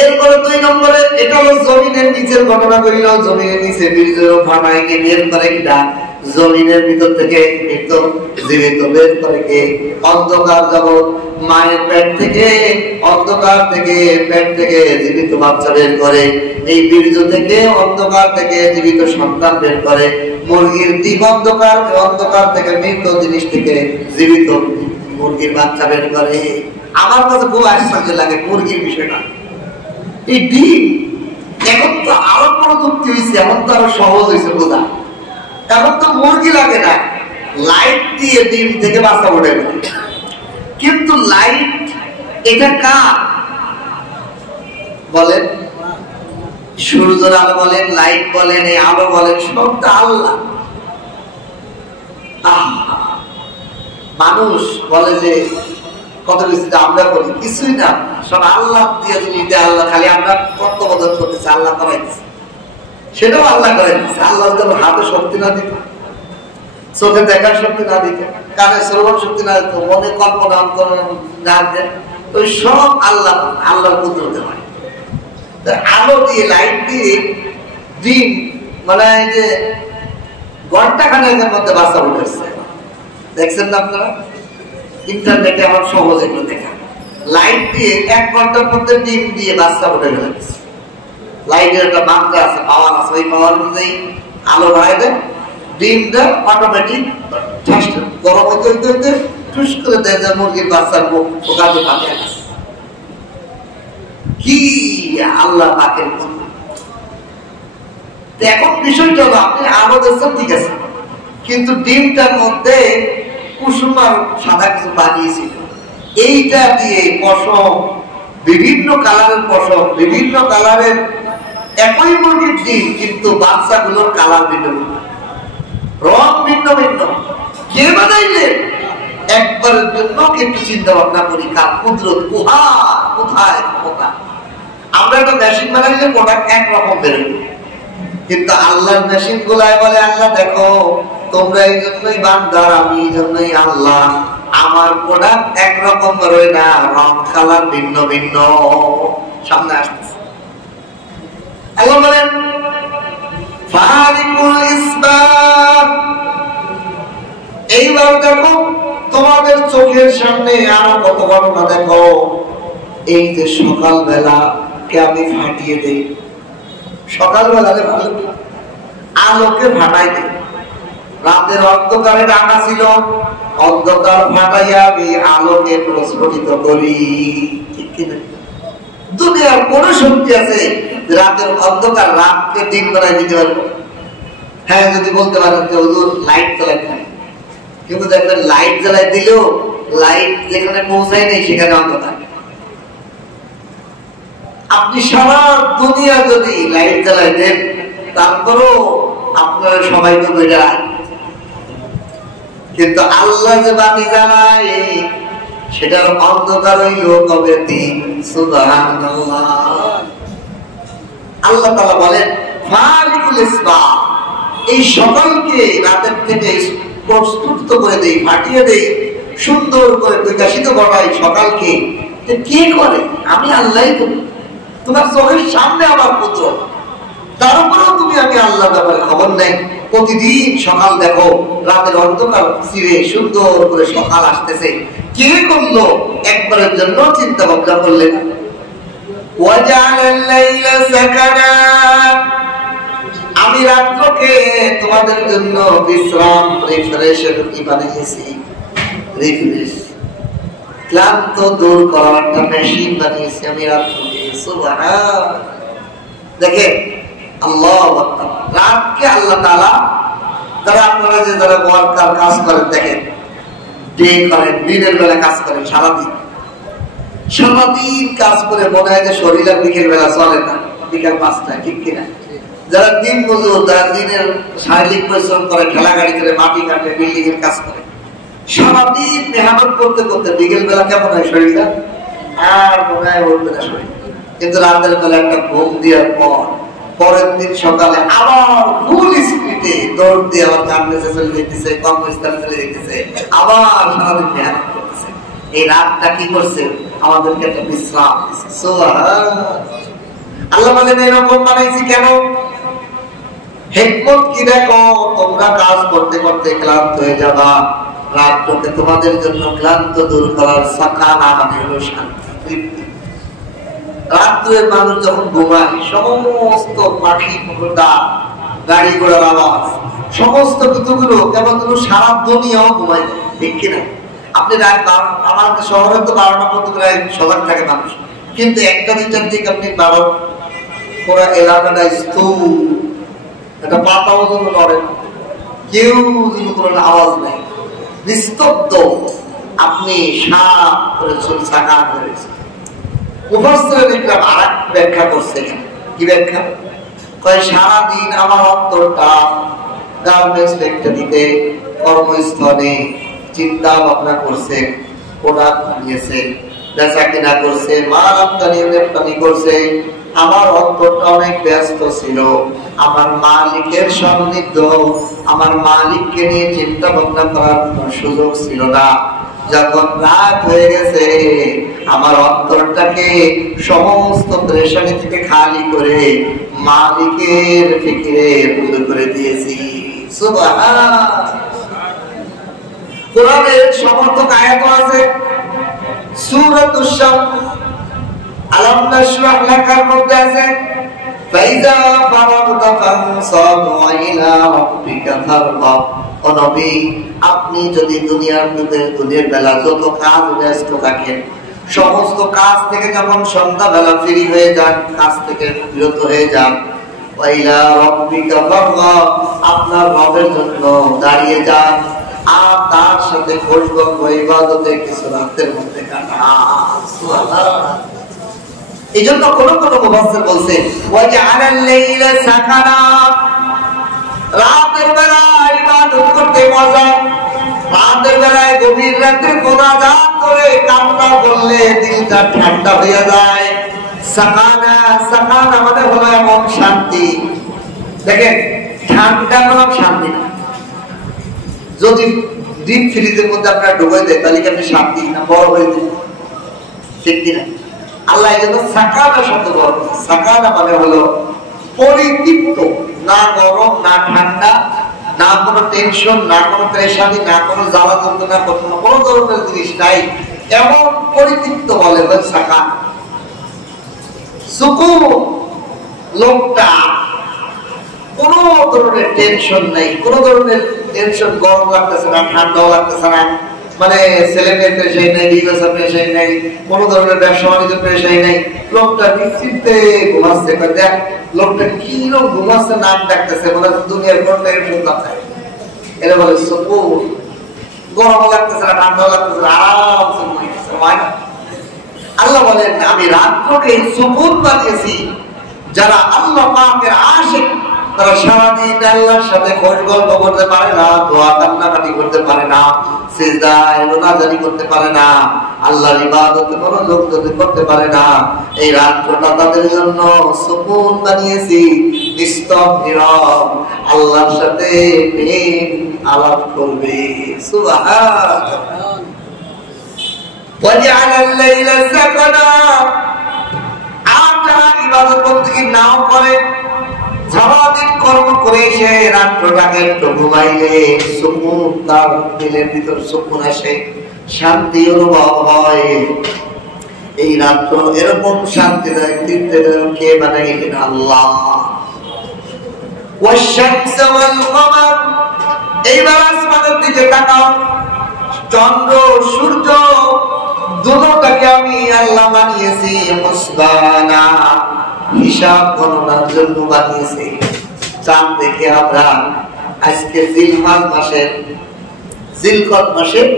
এরপরে 2 নম্বরে, এটা হলো জমিনের নিচের ঘটনা করিল। জমিনের নিচে বীর্য ফাটায় কে বের করে কিনা? জমিনের ভিতর থেকে মৃত জীবিত বের করে কে? অন্ধকার জগৎ, মায়ের পেট থেকে, অন্ধকার থেকে, পেট থেকে জীবিত বাচ্চা বের করে। এই বীর্য থেকে, অন্ধকার থেকে জীবিত সন্তান বের করে। মুরগির ডিম অন্ধকার, অন্ধকার থেকে মৃত জিনিস থেকে জীবিত মুরগির বাচ্চা বের করে। আমার কাছে খুব আশ্চর্য লাগে মুরগির বিষয়টা। এই ডিম এখন তো আরো প্রযুক্তি হয়েছে, এখন তো আরো সহজ হয়েছে বোঝা। এখন তো মুরগি লাগে না, লাইট দিয়ে ডিম থেকে বাচ্চা ওঠে। কিন্তু লাইট এটা কার বলেন? সূর্যের আলো বলেন, লাইট বলেন, এই আলো বলেন, সবটা আল্লাহ। মানুষ বলে যে কত কিছু আমরা করি, কিছুই না, সব আল্লাহ দিয়ে জিনিস দিয়ে। আল্লাহ খালি আমরা তত্ত্বাবধান করতেছে, আল্লাহ করাই দিচ্ছে, সেটাও আল্লাহ করাই দিচ্ছে। আল্লাহ যেন হাতে শক্তি না দিত, চোখে দেখার শক্তি না দিত, কানে শ্রবণ শক্তি না দিত, মনে কল্পনা না দেন, ওই সব আল্লাহ, আল্লাহর কুদরতে হয়। আলো দিয়ে, লাইট দিয়ে ডিম, মানে এই যে ঘন্টা খানেকের মধ্যে বাচ্চা উঠেছে, দেখছেন না আপনারা? ইন্টারনেটে আমার সহজ এগুলো দেখা। লাইট দিয়ে 1 ঘন্টার মধ্যে ডিম দিয়ে বাচ্চা উঠে গেল। লাইটের একটা মাত্রা আছে, পাওয়ার আছে, ওই পাওয়ার অনুযায়ী আলো বাড়াই দেয়, ডিমটা অটোমেটিক গরম হইতে হইতে হইতে টুস করে দেয় যে মুরগির বাচ্চার মুখ ওখানে পাঠিয়ে গেছে। কি আল্লাহ পাকের বন্ধু। এখন বিষয়টা হলো, আপনি আলো দেখছেন ঠিক আছে, কিন্তু ডিমটার মধ্যে কুসুম আর সাদা কিছু বানিয়েছিল, এইটা দিয়ে পশম, বিভিন্ন কালারের পশম, বিভিন্ন কালারের একই মুরগির ডিম, কিন্তু বাচ্চাগুলোর কালার ভিন্ন ভিন্ন, রং ভিন্ন ভিন্ন। কে বানাইলেন? একবারের জন্য কিন্তু চিন্তা ভাবনা করি, কার কুদরত, কোথায় কোথায়। আমরা একটা মেশিন বানাইলে প্রোডাক্ট একরকম বেরোবে, কিন্তু আল্লাহর মেশিন গুলায় বলে, আল্লাহ দেখো তোমরা এই জন্যই বান্দার, আমি এই জন্যই আল্লাহ, আমার প্রোডাক্ট একরকম বেরোয় না, রং কালার ভিন্ন ভিন্ন। সামনে আসতেছে আল্লাহ বলেন, ফারিকুল ইসবাত। এইবার দেখো তোমাদের চোখের সামনে আরো কত ঘটনা দেখো। এই যে সকালবেলা কে আমি ফাটিয়ে দেই, সকালবেলা আলোকে ফাটাই দেই। রাতের অন্ধকারে রাখা ছিল, অন্ধকার ফাটাইয়া আমি আলোকে প্রস্ফুটিত করি। ঠিক কিনা? দুনিয়ার কোন শক্তি আছে রাতের অন্ধকার রাতকে দিন বানাই দিতে পারবো? হ্যাঁ, যদি বলতে পারেন যে হুজুর লাইট জ্বালাই না, কিন্তু দেখবেন লাইট জ্বালাই দিলেও লাইট যেখানে পৌঁছায় নেই সেখানে অন্ধকার। আপনি সারা দুনিয়া যদি লাইট জ্বালাই দেন, তারপরও আপনারা সবাই তো বেড়ায়, কিন্তু আল্লাহ যে বাতি জ্বালায়, সেটার অন্ধকার হইল কবে দিন। সুবহানাল্লাহ। আল্লাহ তাআলা বলেন ফালিকুল ইসবাহ, এই সকালকে রাতের থেকে প্রস্তুত করে দেই, ফাটিয়ে দেই, সুন্দর করে বিকশিত ঘটাই সকালকে। কে করে? আমি আল্লাহই করি। তোমার চোখের সামনে আমার পুত্র, তার উপরেও তুমি আমি আল্লাহ ব্যাপারে খবর নেই। প্রতিদিন সকাল দেখো, রাতের অন্ধকার চিরে সুন্দর করে সকাল আসতেছে। কে করলো? একবারের জন্য চিন্তা ভাবনা করলেন। আমি রাত্রকে তোমাদের জন্য বিশ্রাম, রিফ্রেশের কি বানিয়েছি? রিফ্রেশ, ক্লান্ত দূর করার একটা মেশিন বানিয়েছি আমি রাত্রকে। সুবহানাল্লাহ। দেখেন আল্লাহু আকবার। রাতকে আল্লাহ তাআলা, যারা আপনারা যে যারা ওয়ার্কার কাজ করেন, দেখেন ডে করেন, দিনের বেলা কাজ করেন, সারাদিন কাজ করে মনে হয় যে শরীর আর বিকেল বেলা চলে না, বিকাল 5টায়, ঠিক কিনা? যারা দিন মজুর, যারা দিনের শারীরিক পরিশ্রম করে, ঠেলা গাড়ি করে, মাটি কাটে, বিল্ডিং এর কাজ করে, সারাদিন মেহনত করতে করতে বিকেল বেলা কেমন হয় শরীরটা? আর মনে হয় উঠবে না শরীর। কিন্তু রাতের বেলা একটা ঘুম দেওয়ার পর পরের দিন সকালে আবার ফুল স্পিডে দৌড় দিয়ে আবার কান্দেছে চলে যেতেছে, কর্মস্থলে চলে যেতেছে, আবার সারাদিন মেহনত করতেছে। এই রাতটা কি করছে? আমাদেরকে একটা বিশ্রাম দিচ্ছে। সুবহানাল্লাহ। আল্লাহ বলেন এরকম বানাইছি কেন? হিকমত কি দেখো, তোমরা কাজ করতে করতে ক্লান্ত হয়ে যাবা, রাতটাকে তোমাদের জন্য ক্লান্ত দূর করার সাকানা মানে হলো শান্তি, তৃপ্তি। রাত্রের মানুষ যখন ঘুমায়, সমস্ত পাখি পক্ষীরা, গাড়ি ঘোড়ার আওয়াজ, সমস্ত কিছুগুলো কেবল সারা দুনিয়াও ঘুমায়, ঠিক কিনা? আপনি আমাদের শহরে তো 12টা পর্যন্ত সজাগ থাকে মানুষ, কিন্তু 1টা 2টার দিকে আপনি পুরো এলাকাটা স্থূল, একটা পাতাও যেন নড়ে না, কেউ যেন কোনো আওয়াজ নেই, নিস্তব্ধ। আপনি সাপ করে সাকার হয়েছে। মুফাসসিরিনরা আরেক ব্যাখ্যা করছেন। কি ব্যাখ্যা? কয় সারাদিন আমার অন্তরটা গার্মেন্টস ফ্যাক্টরিতে, কর্মস্থলে চিন্তা ভাবনা করছে, প্রোডাক্ট বানিয়েছে, বেচা কিনা করছে, মাল আমদানি করছে। আমার অন্তরটা অনেক ব্যস্ত ছিল, আমার মালিকের সান্নিধ্য, আমার মালিককে নিয়ে চিন্তা ভাবনা করার কোনো সুযোগ ছিল না। যখন রাত হয়ে গেছে, আমার অন্তরটাকে সমস্ত প্রেশানি থেকে খালি করে মালিকের ফিকিরে পুরো করে দিয়েছি। সুবহানাল্লাহ। কোরআনের সমর্থক আয়াত আছে, সূরাতুশ শামস আলাম নাশরাহ লাকার মধ্যে আছে, ফাইজা ফারাগতা ফানসাব ওয়া ইলা রাব্বিকা ফারগাব। ও নবী, আপনি যদি দুনিয়ার বেলা যত কাজ ব্যস্ত থাকেন, সমস্ত কাজ থেকে যখন সন্ধ্যা বেলা ফ্রি হয়ে যান, কাজ থেকে বিরত হয়ে যান, ওয়া ইলা রাব্বিকা ফারগাব, আপনার রবের জন্য দাঁড়িয়ে যান, আর তার সাথে খোঁজগল্প ইবাদতে কিছু রাতের মধ্যে কাটান। সুবহানাল্লাহ। এই জন্য কোন কোন মুফাসসির বলছে ওয়াজআলাল লাইলা সাকানা, রাতের বেলায় ইবাদত করতে মজা, রাতের বেলায় গভীর রাতে মোনাজাত করে কান্না করলে দিলটা ঠান্ডা হয়ে যায়। সাকানা, সাকানা মানে হলো এমন শান্তি। দেখেন ঠান্ডা কোনো শান্তি না। যদি ডিপ ফ্রিজের মধ্যে আপনার ঢুকাই দেয় তাহলে কি আপনি শান্তি না বড় হয়ে যাবে, ঠিক কিনা? আল্লাহ এই জন্য সাকানা শব্দ ব্যবহার করেছে। সাকানা মানে হলো পরিতৃপ্ত, না গরম না ঠান্ডা, না কোনো টেনশন, না কোনো পেরেশানি, না কোনো জ্বালা যন্ত্রণা, কোনো ধরনের জিনিস নাই, এমন পরিতৃপ্ত বলে সাকানা। সুকুন, লোকটা কোন ধরনের টেনশন নাই, কোন ধরনের টেনশন, গরম লাগতেছে না, ঠান্ডাও লাগতেছে না, মানে ছেলে মেয়ের পেশাই নাই, বিবাসের পেশাই নাই, কোন ধরনের ব্যবসা বাণিজ্যের পেশাই নাই, লোকটা নিশ্চিন্তে ঘুমাচ্ছে। দেখ লোকটা কি লোক ঘুমাচ্ছে, নাম ডাকতেছে, মনে হচ্ছে দুনিয়ার কোন টেনশন না। এটা বলে সুকুন। গরম লাগতেছে না, ঠান্ডাও লাগতেছে না, আরামসে ঘুমাইতেছে। আল্লাহ বলেন আমি রাত্রকে সুকুন বানিয়েছি। যারা আল্লাহ পাকের আশিক, তারা সারাদিন আল্লাহর সাথে খোঁজ গল্প করতে পারে না, দোয়া কান্নাকাটি করতে পারে না, সিজদায় মোনাজাত করতে পারে না, আল্লাহর ইবাদতে মনোযোগ করতে পারে না। এই রাতটা তাদের জন্য সুকুন বানিয়েছি, নিস্তব্ধ নীরব আল্লাহর সাথে প্রেম আলাপ করবে। সুবহানাল্লাহ। وجعل الليل سكنا। আপনারা ইবাদত বন্দেগী নাও করে সারাদিন কর্ম করে এসে রাত্রটাকে একটু ঘুমাইলে সুকুন, তার দিলের ভিতর সুকুন আসে, শান্তি অনুভব হয়। এই রাত্র এরকম শান্তিদায়ক তৃপ্তিদায়ক কে বানাইলেন? আল্লাহ। والشمس والقمر। এইবার আসমানের দিকে তাকাও, চন্দ্র সূর্য দুটোটাকে আমি আল্লাহ বানিয়েছি মুসবানা, হিসাব গণনার জন্য বানিয়েছি। চাঁদ দেখে আমরা আজকে জিলহজ মাসের জিলকদ মাসের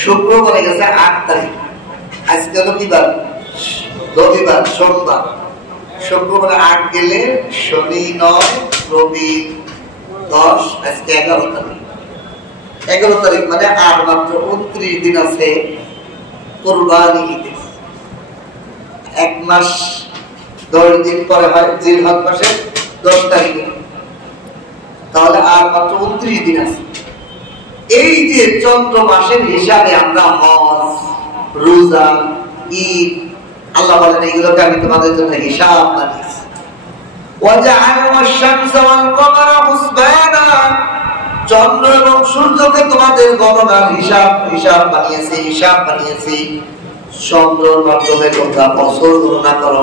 শুক্রবারে গেছে 8 তারিখ, আজকে হলো কি বার? রবিবার, সোমবার। শুক্রবারে 8 গেলে শনি 9, রবি 10, আজকে 11 তারিখ। 11 তারিখ মানে আর মাত্র 29 দিন আছে কুরবানি ঈদের। 1 মাস 10 দিন পরে হয় জিলহজ মাসের 10 তারিখে, তাহলে আর মাত্র 29 দিন আছে। এই যে চন্দ্র মাসের হিসাবে আমরা হজ, রোজা, ঈদ, আল্লাহ বলেন এগুলোকে আমি তোমাদের জন্য হিসাব বানিয়েছি। চন্দ্র এবং সূর্যকে তোমাদের গণনার হিসাব বানিয়েছি। চন্দ্রের মাধ্যমে তোমরা বছর গণনা করো।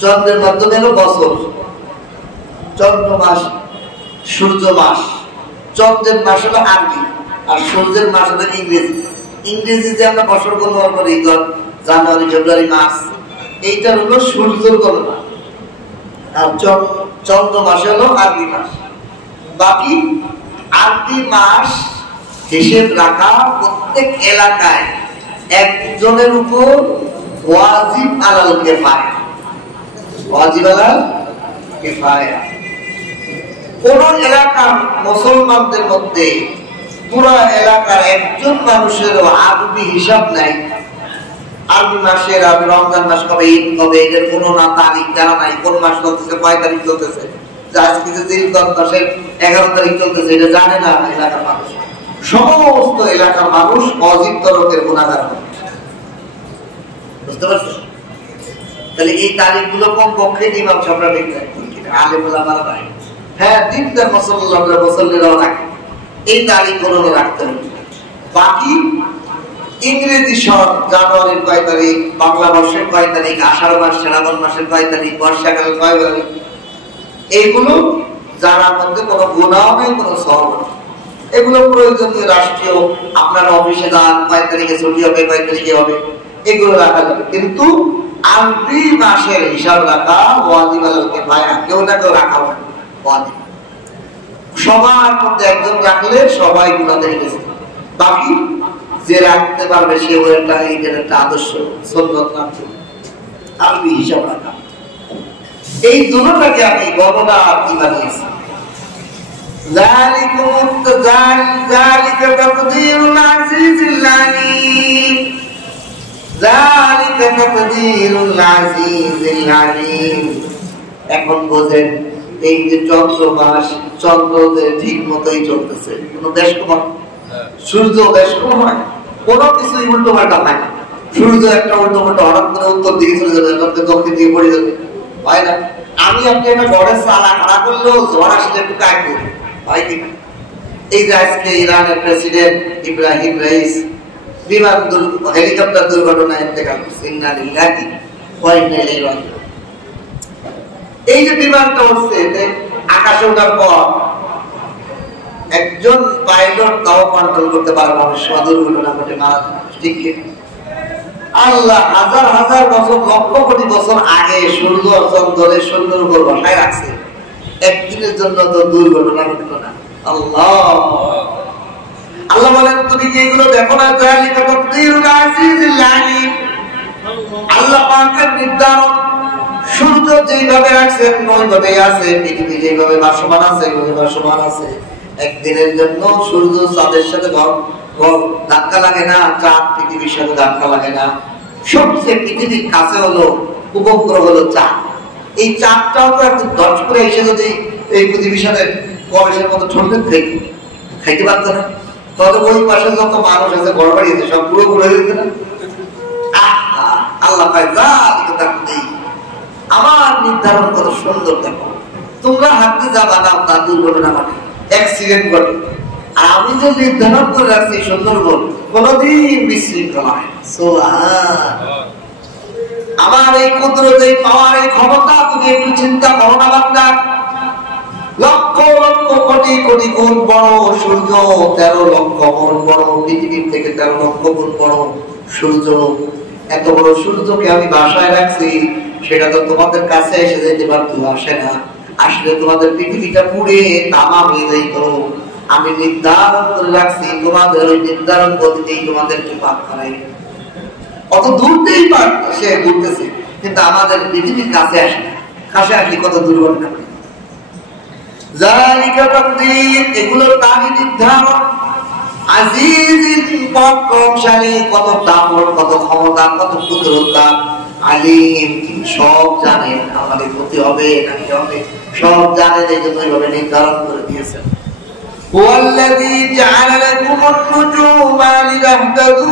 চন্দ্রের মাধ্যমে হলো বছর, চন্দ্র মাস, সূর্য মাস। চন্দ্রের মাস হলো আরবি আর সূর্যের মাস হলো ইংরেজি। ইংরেজিতে আমরা বছর গণনা করি জানুয়ারি, ফেব্রুয়ারি, মার্চ। এইটা হলো সূর্যের গণনা। আর চন্দ্র মাসে হলো আরবি মাস। বাকি আরবি মাস হিসেব রাখা প্রত্যেক এলাকায় একজনের উপর ওয়াজিব আলাল কিফায়া। ওয়াজিব আলাল কিফায়া। কোন এলাকার মুসলমানদের মধ্যে পুরো এলাকার একজন মানুষের আরবি হিসাব নাই, আরবি মাসের আর রমজান মাস কবে, ঈদ কবে, এদের কোনো না তারিখ জানা নাই, কোন মাস চলতেছে, কয় তারিখ চলতেছে, আজকে যে জিলকদ মাসের 11 তারিখ চলতেছে এটা জানে না এলাকার মানুষ। সমস্ত এলাকার মানুষ অজিব তরফের গুনাহগার। বুঝতে পারছেন? তাহলে এই তারিখগুলো কমপক্ষে ইমাম সাহেবরা দেখতে আলেম ওলামারা নাই। হ্যাঁ, দিনটা মুসল্লিরাও রাখে, এই তারিখগুলো রাখতে হবে। বাকি ইংরেজি সব জানুয়ারির কয় তারিখ, বাংলা বর্ষের কয় তারিখ, আষাঢ় মাস, শ্রাবণ মাসের কয় তারিখ, বর্ষাকালের কয় তারিখ, এইগুলো জানার মধ্যে কোনো গুনাহ নেই, কোনো সওয়াব নেই। এগুলো প্রয়োজনীয় রাষ্ট্রীয়, আপনার অফিসে যান, কয় তারিখে ছুটি হবে, কয় তারিখে হবে, এগুলো রাখা যাবে। কিন্তু আরবি মাসের হিসাব রাখা ওয়াজিব আলাল কিফায়া, কেউ না কেউ রাখা হয় ওয়াজিব। সবার মধ্যে একজন রাখলে সবাই গুনাহ থেকে বেঁচে যাবে। বাকি যে রাখতে পারবে সে একটা আদর্শ সুন্নাত রাখবে, আরবি হিসাব রাখা। এই দুটোটাকে আমি গণনা কি বানিয়েছি। এখন বোঝেন এই যে চন্দ্র মাস, চন্দ্র ঠিক মতোই চলতেছে, কোন দেশ কম, সূর্য বেশ কম হয়, কোন কিছুই উল্টো পাল্টা হয় না। সূর্য একটা উল্টো পাল্টা হঠাৎ করে উত্তর দিকে চলে যাবে, দক্ষিণ দিকে পড়ে যাবে, হয় না। আমি আপনি একটা ঘরের চালা খাড়া করলেও ঝড় আসলে একটু কাটবে, হয় কিনা? এই যে আজকে ইরানের প্রেসিডেন্ট ইব্রাহিম রাইস বিমান হেলিকপ্টার দুর্ঘটনায় ইন্তেকাল করছে, ইন্না লিল্লাহি ওয়া ইন্না ইলাইহি রাজিউন। এই যে বিমানটা উঠছে, আকাশে ওঠার পর একজন পাইলট তাও কন্ট্রোল করতে পারে না, দুর্ঘটনা ঘটে মারা যায়, ঠিক কি? আল্লাহ হাজার হাজার বছর, লক্ষ কোটি বছর আগে সূর্য চন্দ্রের সূর্যের উপর বসায় রাখছে, একদিনের জন্য তো দুর্ঘটনা ঘটল না। আল্লাহ আল্লাহ বলেন, তুমি কি এগুলো দেখো না? যালিকা তাকদীরুল আজিজিল আলীম। আল্লাহ পাকের নির্ধারণ। সূর্য যে যেভাবে রাখছেন ওইভাবে আছে, পৃথিবী যেভাবে ভাসমান আছে ওইভাবে ভাসমান আছে। একদিনের জন্য সূর্য চাঁদের সাথে ধাক্কা লাগে না, চাঁদ পৃথিবীর সাথে ধাক্কা লাগে না। সবচেয়ে পৃথিবীর কাছে হলো উপগ্রহ হলো চাঁদ। এই চাঁদটাও তো একদম দশ করে এসে যদি এই পৃথিবীর সাথে কলেজের মতো ঠোঁটে খাইতে পারতো না, তাহলে ওই পাশে যত মানুষ আছে ঘর বাড়িতে সব পুরো ঘুরে দিতে না। আল্লাহ পায় যা দিকে আমার নির্ধারণ কত সুন্দর। দেখো তোমরা হাঁটতে যাবা না, তার দুর্ঘটনা ঘটে, অ্যাক্সিডেন্ট ঘটে। আর আমি যে নির্ধারণ করে রাখছি সুন্দরবন কোনদিন বিশৃঙ্খলা হয়। আমার এই কুদরত, এই পাওয়ার, এই ক্ষমতা তুমি একটু চিন্তা করো না বান্দা। লক্ষ লক্ষ কোটি কোটি গুণ বড় সূর্য, 13 লক্ষ গুণ বড় পৃথিবীর থেকে, 13 লক্ষ গুণ বড় সূর্য। এত বড় সূর্যকে আমি বাসায় রাখছি, সেটা তো তোমাদের কাছে এসে যেতে পারতো, আসে না। আসলে তোমাদের পৃথিবীটা পুড়ে তামা হয়ে যাইত। আমি নির্ধারণ করে রাখছি, তোমাদের ওই নির্ধারণ গতিতেই তোমাদেরকে পাক করাই। অত দূরতেই পার সে ঘুরতেছে, কিন্তু আমাদের পৃথিবীর কাছে আসে না। কাছে আসলে কত দুর্ঘটনা। জালিকা তাকদীর, এগুলো তারই নির্ধারণ। আজিজিন, পরাক্রমশালী, কত দাপট, কত ক্ষমতা, কত কুদরত। আলিম, সব জানেন আমাদের ক্ষতি হবে নাকি হবে, সব জানেন। এই জন্য এইভাবে নির্ধারণ করে দিয়েছেন। হুয়াল্লাযী জাআলা লাকুমুন নুজুমা লিতাহতাদু,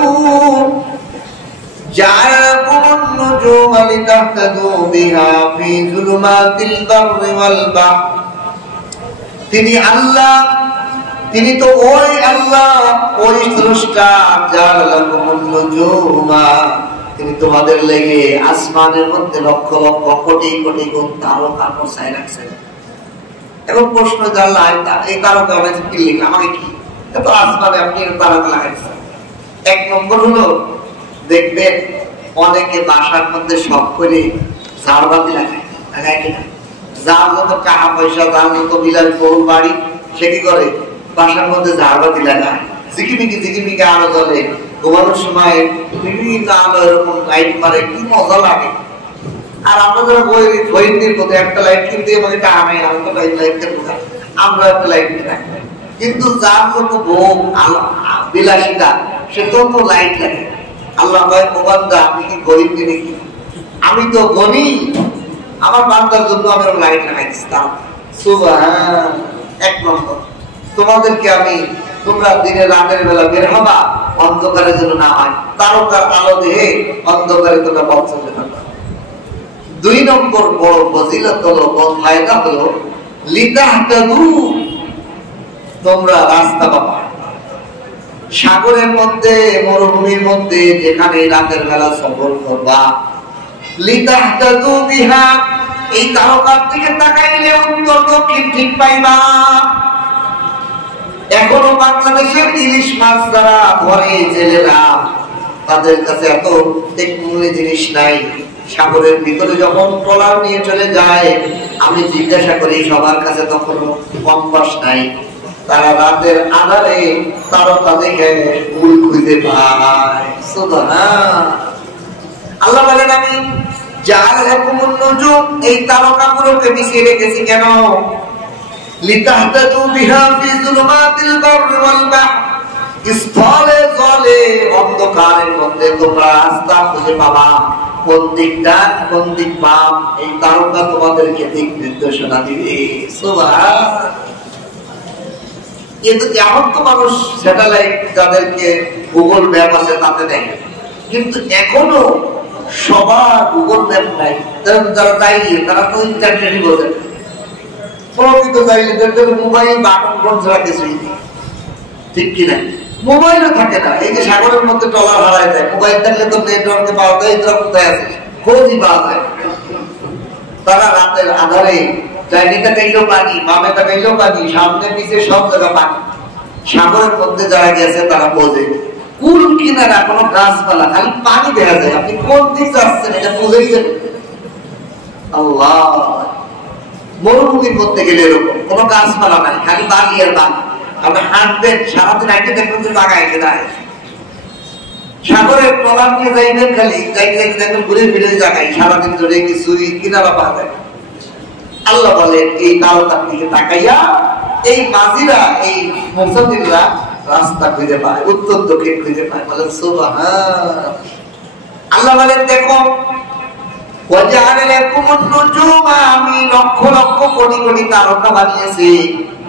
জাআলা লাকুমুন নুজুমা লিতাহতাদু বিহা ফি যুলুমাতিল বাররি ওয়াল বাহর। তিনি আল্লাহ, তিনি তো ওই আল্লাহ, ওই স্রষ্টা। জাআলা লাকুমুন নুজুমা, তিনি তোমাদের লেগে আসমানের মধ্যে লক্ষ লক্ষ কোটি কোটি গুণ তারকা বসায় রাখছেন। এখন প্রশ্ন জানলাম, এই তারকা অনেক কি লিখে আমাকে কি এত আসমানে আপনি তারকা লাগাইছেন? এক নম্বর হলো, দেখবেন অনেকে বাসার মধ্যে শখ করে ঝাড়বাতি লাগায়, লাগায় কিনা? যার যত টাকা পয়সা, যার যত বিলাসবহুল বাড়ি, সে কি করে বাসার মধ্যে ঝাড়বাতি লাগায়, ঝিকিমিকি ঝিকিমিকি আলো জ্বলে। ঘুমানোর সময় বিভিন্ন আলো এরকম লাইট মারে, কি মজা লাগে। আর আমরা যারা বইয়ের মধ্যে একটা লাইট কিনতে আমাকে টাকা নেই, আমরা লাইট কিনবো, আমরা একটা লাইট কিনা। কিন্তু যার যত ভোগ বিলাসিতা, সে তত লাইট লাগে। আল্লাহ ভাই বান্দা, আমি কি গরিব নাকি? আমি তো গনি, আমার বান্দার জন্য আমি লাইট লাগাই দিতাম। সুবহান। এক নম্বর, তোমাদেরকে আমি, তোমরা দিনের রাতের বেলা বের হবা, অন্ধকারের জন্য না হয়, তারকার আলো দিয়ে অন্ধকারে তোমরা পথ চলতে থাকবা। 2 নম্বর বড় ফজিলত হলো, বড় ফায়দা হলো, লিতাহতাদু, তোমরা রাস্তা পাবা। সাগরের মধ্যে, মরুভূমির মধ্যে, যেখানে রাতের বেলা সফর করবা, লিতাহতাদু বিহা, এই তারকার দিকে তাকাইলে উত্তর দক্ষিণ ঠিক পাইবা। এখনো বাংলাদেশের ইলিশ মাছ যারা ধরে জেলেরা, তাদের কাছে এত টেকনোলজি জিনিস নাই। সাগরের ভিতরে যখন ট্রলার নিয়ে চলে যায়, আমি জিজ্ঞাসা করি সবার কাছে তখন কম্পাস নাই। তারা রাতের আধারে তারকা দেখে ভুল খুঁজে পায়। সুবহানাল্লাহ। আল্লাহ বলেন, আমি জাআলা লাকুমুন নুজুম, এই তারকাগুলোকে বিছিয়ে রেখেছি কেন? লিতাহতাদু বিহা ফি যুলুমাতিল বাররি ওয়াল বাহর, স্থলে জলে অন্ধকারের মধ্যে তোমরা রাস্তা খুঁজে পাবা। কোন দিকটা, কোন দিক বাম, এই তারকা তোমাদেরকে দিক নির্দেশনা দিবে। সুবহানাল্লাহ। কিন্তু এখন তো মানুষ স্যাটেলাইট, যাদেরকে গুগল ম্যাপ আছে তাতে দেখে, কিন্তু এখনো সবার গুগল ম্যাপ নাই। যারা চাইলে তারা তো ইন্টারনেটই বোঝে, প্রকৃত চাইলে মোবাইল বাটন ফোন ছাড়া কিছুই নেই, ঠিক কিনা? মোবাইলও থাকে না। এই যে সাগরের মধ্যে ট্রলার হারায় যায়, মোবাইল থাকলে তো নেটওয়ার্কে পাওয়া যায়, এরা কোথায় আছে খোঁজই পাওয়া যায়। তারা রাতের আধারে ডাইনে তাকাইলেও পানি, বামে তাকাইলেও পানি, সামনে পিছে সব জায়গা পানি। সাগরের মধ্যে যারা গেছে তারা বোঝে, কুল কিনারা কোনো গাছপালা, খালি পানি দেখা যায়। আপনি কোন দিক যাচ্ছেন এটা বুঝেই যাবেন। আল্লাহ। মরুভূমির মধ্যে গেলে এরকম কোনো গাছপালা নাই, খালি বালি আর বালি। আপনি হাঁটবেন, সারাদিন হাঁটতে দেখবেন যে জায়গায় কেনায়। সাগরের ট্রলার নিয়ে যাইবেন, খালি যাইতে যাইতে দেখবেন ঘুরে ফিরে জায়গায় সারাদিন ধরে কিছুই কিনারা পাওয়া যায়। আল্লাহ বলেন এই তারকার দিকে তাকাইয়া এই মাঝিরা, এই মুসাফিররা রাস্তা খুঁজে পায়, উত্তর দক্ষিণ খুঁজে পায়। বলেন সুবহান। আল্লাহ বলেন দেখো, আমি লক্ষ লক্ষ কোটি কোটি তারকা বানিয়েছি।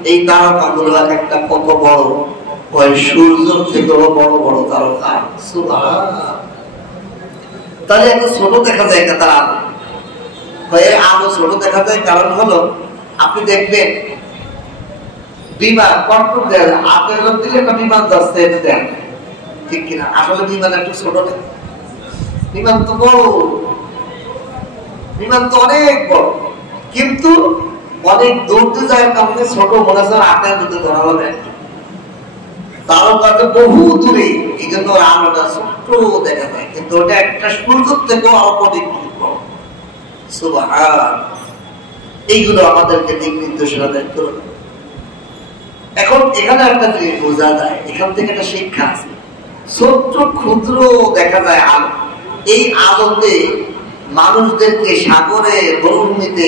এই তারকা গুলো একটা কত বড়, সূর্য থেকেও বড় বড় তারকা। সুবহান। তাহলে এত ছোট দেখা যায় একটা তারা আলো ছোট দেখা যায়, কারণ হলো আপনি দেখবেন বিমান কন্ট্রোল দেয়, আপনার লোক দিলে একটা বিমান যাচ্ছে দেন, ঠিক কিনা? আসলে বিমান একটু ছোট, বিমান তো বড়, বিমান তো অনেক বড়, কিন্তু অনেক দূর দিয়ে যায় কারণে ছোট মনে হয় আপনার দুটো ধরা হবে। তারকাতে বহু দূরে, এই জন্য আলোটা ছোট্ট দেখা যায়, কিন্তু ওটা একটা সূর্য থেকেও আরো অনেক বড়। সুবহান। এইগুলো আমাদেরকে দিক নির্দেশনা দেয়। এখন এখানে একটা জিনিস বোঝা যায়, এখান থেকে একটা শিক্ষা আছে। ছোট্ট ক্ষুদ্র দেখা যায় আলো, এই আলোতে মানুষদেরকে সাগরে মরুভূমিতে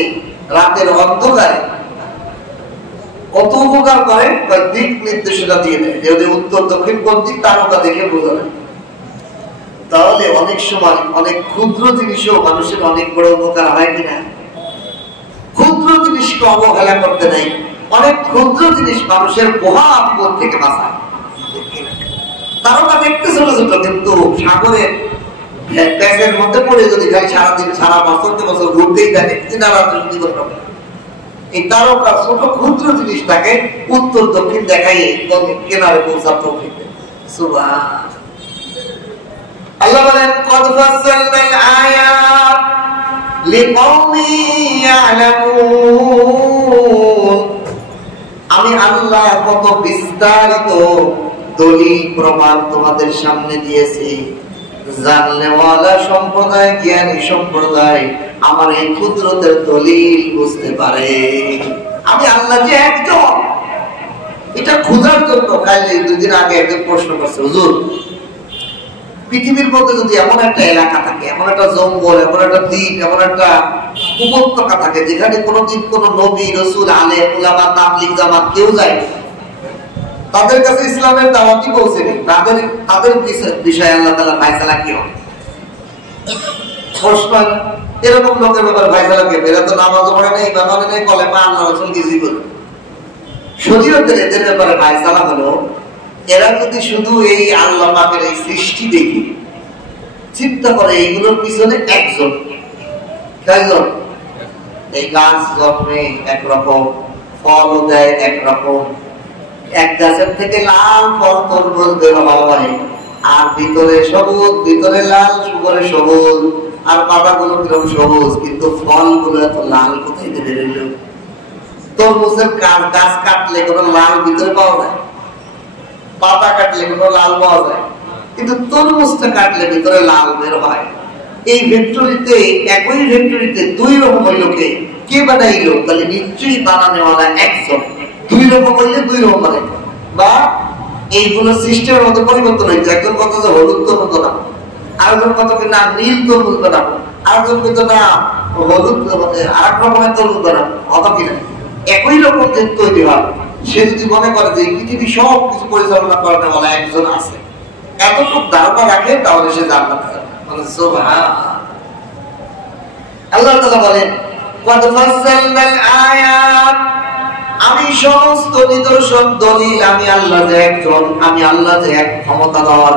রাতের অন্ধকারে কত উপকার করে, দিক নির্দেশনা দিয়ে দেয়, যে উত্তর দক্ষিণ কোন দিক তারকা দেখে বোঝা যায়। তাহলে অনেক সময় অনেক ক্ষুদ্র জিনিসও মানুষের অনেক বড় উপকার হয় কিনা? ক্ষুদ্র জিনিসকে অবহেলা করতে নেই। অনেক ক্ষুদ্র জিনিস মানুষের মহা বিপদ থেকে বাঁচায়। তারকা দেখতে ছোট ছোট, কিন্তু সাগরের প্যাকের মধ্যে পড়ে যদি খালি সারাদিন সারা বছর বছর ঘুরতেই থাকে, এই তারকা ছোট ক্ষুদ্র জিনিস তাকে উত্তর দক্ষিণ দেখাই কেনারে পৌঁছাতে। সুবহান। আল্লাহ বলেন কদ ফাসসালনাল আয়াত লিকাওমি ইয়ালামুন। আমি আল্লাহ কত বিস্তারিত দলিল প্রমাণ তোমাদের সামনে দিয়েছি, জানলেওয়ালা সম্প্রদায়, জ্ঞানী সম্প্রদায় আমার এই কুদরতের দলিল বুঝতে পারে। আমি আল্লাহ যে একজন, এটা খোঁজার জন্য। কালকে 2 দিন আগে একজন প্রশ্ন করছে, হুজুর পৃথিবীর মধ্যে যদি এমন একটা এলাকা থাকে, এমন একটা জঙ্গল, এমন একটা দ্বীপ, এমন একটা উপত্যকা থাকে যেখানে কোনোদিন কোন নবী, রাসূল, আলেম, উলামা, তাবলীগ জামাত কেউ যায়নি, তাদের কাছে ইসলামের দাওয়াতই পৌঁছেনি, তাদের বিষয়ে আল্লাহ তাআলা ফয়সালা কি হবে? প্রশ্ন এরকম লোকের ব্যাপারে ফয়সালা কি হবে? এরা তো নামাজও পড়ে না, ইমান আনে না, কলেমা আল্লাহ রাসূল কিছুই বলে। শরীয়তের এদের ব্যাপারে ফয়সালা হলো, এরা যদি শুধু এই আল্লাহ পাকের এই সৃষ্টি দেখি, চিন্তা করে এইগুলোর পিছনে একজন, কয়জন? এই গাছ জন্মে একরকম, ফলও দেয় একরকম, এক গাছের থেকে লাল ফল তরমুজ বের হয়, আর ভিতরে সবুজ, ভিতরে লাল, উপরে সবুজ, আর পাতাগুলো কিরকম সবুজ, কিন্তু ফলগুলো এত লাল কোথায় বের হইল? তরমুজের গাছ কাটলে কোনো লাল ভিতরে পাওয়া যায়, পাতা কাটলে কোনো লাল পাওয়া যায়, কিন্তু তরমুজটা কাটলে ভিতরে লাল বের হয়। এই ফ্যাক্টরিতে, একই ফ্যাক্টরিতে 2 রকম হইলোকে কে বানাইলো? তাহলে নিশ্চয়ই বানানোওয়ালা একজন। 2 রকম হইলে 2 রকম বানাই, বা এইগুলো সিস্টেমের মধ্যে পরিবর্তন হয়েছে। একজন কত যে হলুদ তরমুজ বানাবো, আরেকজন কত কি না নীল তরমুজ বানাবো, আরেকজন কিন্তু না হলুদ আরেক রকমের তরমুজ বানাবো, অত কিনা একই রকম যে তৈরি হয়। সে যদি মনে করে যে পৃথিবী সব কিছু পরিচালনা করার বলা একজন আছে, এতটুকু ধারণা রাখে, তাহলে সে জান্নাত যাবে। মানে সুবহান। আল্লাহ তাআলা বলেন কদ ফাসসালনাল আয়াত, আমি সমস্ত নিদর্শন দলিল, আমি আল্লাহ যে একজন, আমি আল্লাহ যে এক ক্ষমতাধর,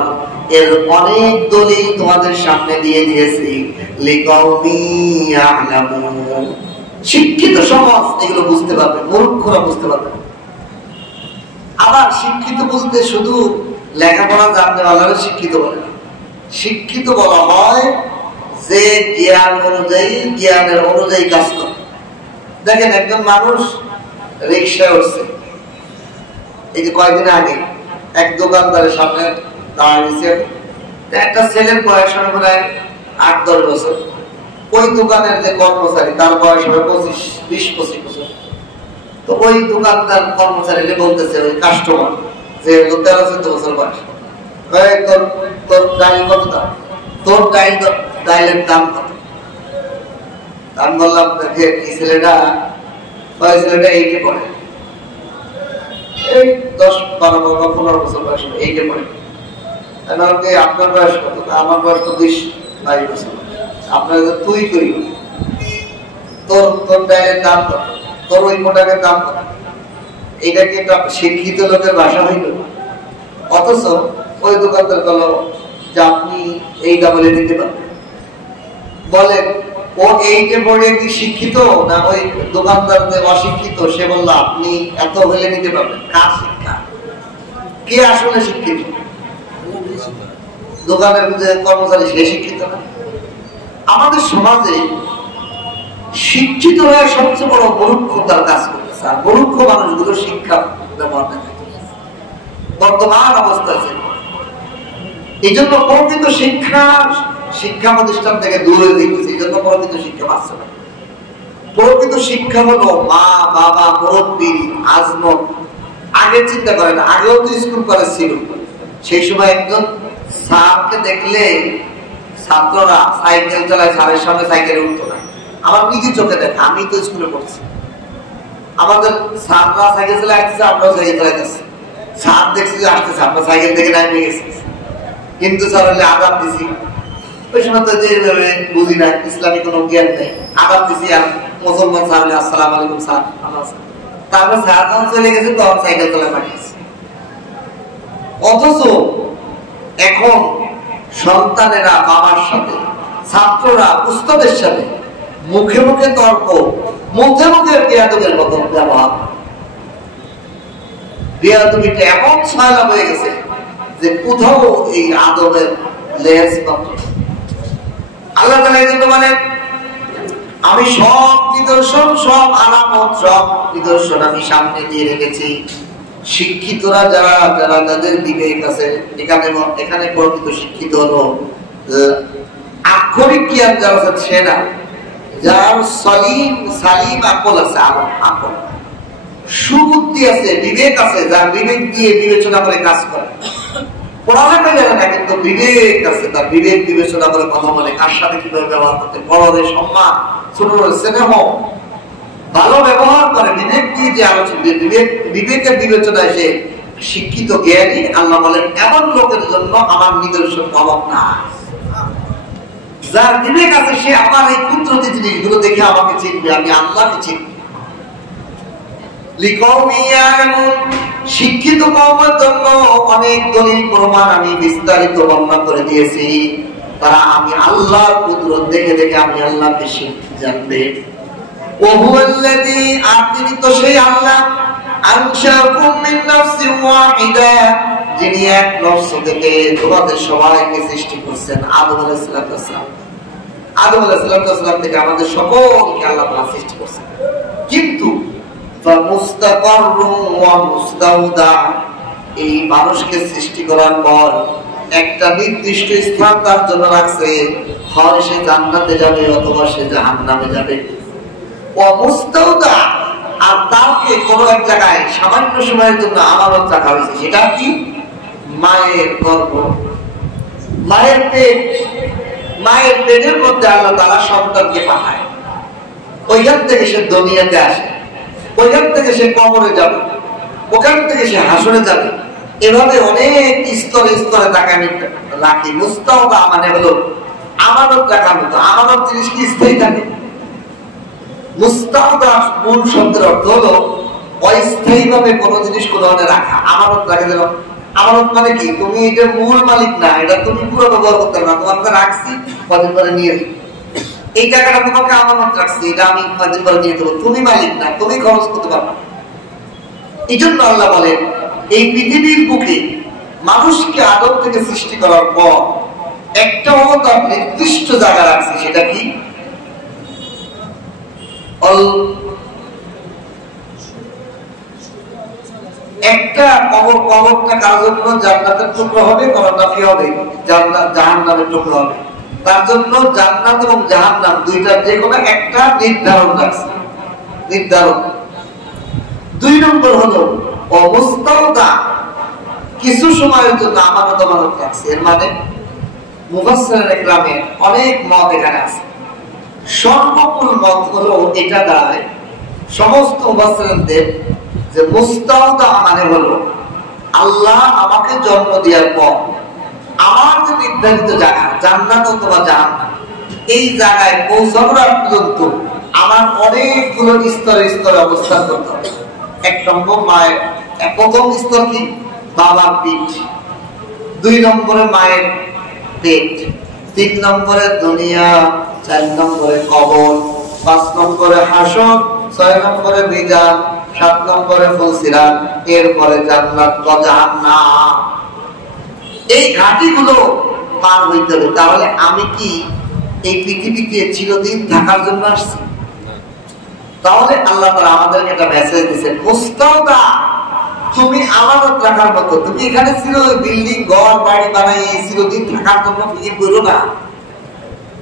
এর অনেক দলিল তোমাদের সামনে দিয়ে দিয়েছি। লিকাওমি ইয়ালামুন। শিক্ষিত সমাজ এগুলো বুঝতে পারবে, মূর্খরা বুঝতে পারবে। আবার শিক্ষিত বলতে শুধু লেখাপড়া জানতে পারলে শিক্ষিত বলে না। শিক্ষিত বলা হয় যে জ্ঞান অনুযায়ী, জ্ঞানের অনুযায়ী কাজ করে। দেখেন একজন মানুষ রিকশায় উঠছে, এই যে কয়েকদিন আগে এক দোকানদারের সামনে দাঁড়িয়েছে, একটা ছেলের বয়স হবে প্রায় 8-10 বছর। ওই দোকানের যে কর্মচারী, তার বয়স হবে 20-25 বছর। তো ওই দোকানদার কর্মচারী বলতেছে ওই কাস্টমার যে 13-14 বছর বয়স, তোর ডাইল কত দাম? তোর ডাইলের দাম কত? আমি বললাম দেখে এই ছেলেটা ছেলেটা এইটে পড়ে, এই 10-12 বা 15 বছর বয়স, এইটে পড়ে। আপনার বয়স কত? আমার বয়স তো 20-22 বছর। আপনার তুই করি, তোর ব্যাগের দাম কত, তোর ওই প্রোডাক্টের দাম কত? এটা কি একটা শিক্ষিত লোকের ভাষা হইল? অথচ ওই দোকানদার বলল যে আপনি এইটা বলে দিতে পারবেন। বলেন ও এইটে পড়ে কি শিক্ষিত না ওই দোকানদার যে অশিক্ষিত? সে বলল আপনি এত হলে নিতে পারবেন। কার শিক্ষা? কে আসলে শিক্ষিত? দোকানের যে কর্মচারী, সে শিক্ষিত না। আমাদের সমাজে শিক্ষিত হয়ে সবচেয়ে বড় মূর্খতার কাজ করতেছে, আর মূর্খ মানুষগুলো শিক্ষা ব্যবহার করে বর্তমান অবস্থা আছে। এই জন্য প্রকৃত শিক্ষা প্রতিষ্ঠান থেকে দূরে দিচ্ছে। এই জন্য প্রকৃত শিক্ষা পাচ্ছে না। প্রকৃত শিক্ষা হলো মা বাবা মুরব্বী আজমত। আগে চিন্তা করে না, আগেও তো স্কুল কলেজ ছিল। সেই সময় একজন স্যারকে দেখলে ছাত্ররা সাইকেল চালায়, স্যারের সামনে সাইকেলে উঠতো না। আমার নিজে চোখে দেখা, আমি তো স্কুলে পড়ছি। আমাদের স্যাররা সাইকেল চালায় আসতেছে, আমরাও সাইকেল চালাইতেছি। স্যার দেখছি যে আসতেছে, আমরা সাইকেল থেকে নামিয়ে গেছি। কিন্তু স্যার হলে আঘাত দিছি, ওই সময় তো যেভাবে বুঝি না, ইসলামী কোনো জ্ঞান নেই, আঘাত দিছি। আর মুসলমান স্যার হলে আসসালামু আলাইকুম স্যার, তারপর স্যার যখন চলে গেছে তখন সাইকেল চালায় পাঠিয়েছে। অথচ এখন সন্তানেরা বাবার সাথে, ছাত্ররা উস্তাদের সাথে মুখে মুখে তর্ক, মুখে মুখে বেয়াদবের মতো ব্যবহার। বেয়াদবিটা এমন ছয়লা হয়ে গেছে যে কোথাও এই আদবের লেজ পাত্র। আল্লাহ তাআলা এই জন্য বলেন আমি সব নিদর্শন, সব আলামত, সব নিদর্শন আমি সামনে দিয়ে রেখেছি। শিক্ষিতরা যারা যারা তাদের বিবেক আছে, এখানে প্রকৃত শিক্ষিত হলো আক্ষরিক জ্ঞান যারা আছে সেনা, যার সালিম আকল আছে, আকল সুবুদ্ধি আছে, বিবেক আছে, যার বিবেক দিয়ে বিবেচনা করে কাজ করে। পড়ালেখা জানে না কিন্তু বিবেক আছে, তার বিবেক বিবেচনা করে কথা বলে, কার সাথে কিভাবে ব্যবহার করতে, বড়দের সম্মান, ছোটদের স্নেহ, ভালো ব্যবহার করে। বিবেক দিয়ে যে আলোচনা, বিবেকের বিবেচনায় সে শিক্ষিত জ্ঞানী। আল্লাহ বলেন এমন লোকের জন্য আমার নিদর্শন অভাব না। যার বিবেক আছে সে আমার এই কুদরতি জিনিসগুলো দেখে আমাকে চিনবে, আমি আল্লাহকে চিনব। শিক্ষিত কওমের জন্য অনেক দলিল প্রমাণ আমি বিস্তারিত বর্ণনা করে দিয়েছি। তারা আমি আল্লাহর কুদরত দেখে দেখে আমি আল্লাহকে জানবে। আর তিনি তো সেই আল্লাহ যিনি এক নফস থেকে তোমাদের সবাইকে সৃষ্টি করছেন। আদম আলাইহিস সালাম, আদম আলাইহিস সালাম থেকে আমাদের সকলকে আল্লাহ তাআলা সৃষ্টি করছেন। কিন্তু এই মানুষকে সৃষ্টি করার পর একটা নির্দিষ্ট স্থান তার জন্য রাখছে, হয় সে জান্নাতে যাবে অথবা সে জাহান্নামে যাবে। আর তাকে কোনো এক জায়গায় সামান্য সময়ের জন্য আমানত রাখা হয়েছে। সেটা কি? মায়ের গর্ভ, মায়ের পেট। মায়ের পেটের মধ্যে আল্লাহ তাআলা সন্তানকে পাঠায়। ওইখান থেকে সে দুনিয়াতে আসে, ওইখান থেকে সে কবরে যাবে, ওখান থেকে সে হাসরে যাবে। এভাবে অনেক স্তরে স্তরে তাকে আমি রাখি। মুস্তাওদা মানে হলো আমানত রাখার মতো। আমানত জিনিস কি স্থায়ী থাকে? মুস্তাওদা মূল শব্দের অর্থ হলো অস্থায়ী ভাবে কোনো জিনিস কোনো ধরনের রাখা। আমানত রাখে, যেন আমানত মানে কি, তুমি এটা মূল মালিক না, এটা তুমি পুরো ব্যবহার করতে পারবে না, তোমাকে রাখছি কদিন পরে নিয়ে যাবে। এই টাকাটা তোমাকে আমানত রাখছি, এটা আমি কদিন পরে নিয়ে দেবো, তুমি মালিক না, তুমি খরচ করতে পারবে। এই জন্য আল্লাহ বলেন এই পৃথিবীর বুকে মানুষকে আদম থেকে সৃষ্টি করার পর একটা তার নির্দিষ্ট জায়গা রাখছে। সেটা কি? একটা কবরটা কার জন্য? জান্নাতের টুকরো হবে, কবরটা কি হবে? জাহান্নামের টুকরো হবে। তার জন্য জান্নাত এবং জাহান্নাম দুইটার যে কোনো একটা নির্ধারণ রাখছে, নির্ধারণ। 2 নম্বর হলো অবস্তাওদা, কিছু সময়ের জন্য আমানত রাখছে। এর মানে মুফাসসিরিনে কেরামের অনেক মত এখানে আছে। সর্বমূল মত হলো এটা দাঁড়ায় সমস্ত মুফাসসিরদের যে মুস্তাওদা মানে হলো আল্লাহ আমাকে জন্ম দেওয়ার পর আমার যে নির্ধারিত জায়গা জান্নাত অথবা জাহান্নাম, এই জায়গায় পৌঁছানোর পর্যন্ত আমার অনেকগুলো স্তরে স্তরে অবস্থান করতে হবে। এক নম্বর মায়ের প্রথম স্তর কি? বাবার পিঠ, 2 নম্বরে মায়ের পেট, 3 নম্বরে দুনিয়া, 4 নম্বরে কবর, 5 নম্বরে হাসর, 6 নম্বরে মিজান, 7 নম্বরে ফুলসিরাত, এরপরে জান্নাত বা জাহান্নাম। এই ঘাটিগুলো পার হইতে হবে। তাহলে আমি কি এই পৃথিবীতে চিরদিন থাকার জন্য আসছি? তাহলে আল্লাহ তাআলা আমাদেরকে একটা মেসেজ দিয়েছেন, মুস্তাওদা, তুমি আমানত রাখার মতো। তুমি এখানে ছিল বিল্ডিং ঘর বাড়ি বানাই চিরদিন থাকার জন্য ফিকির করো না।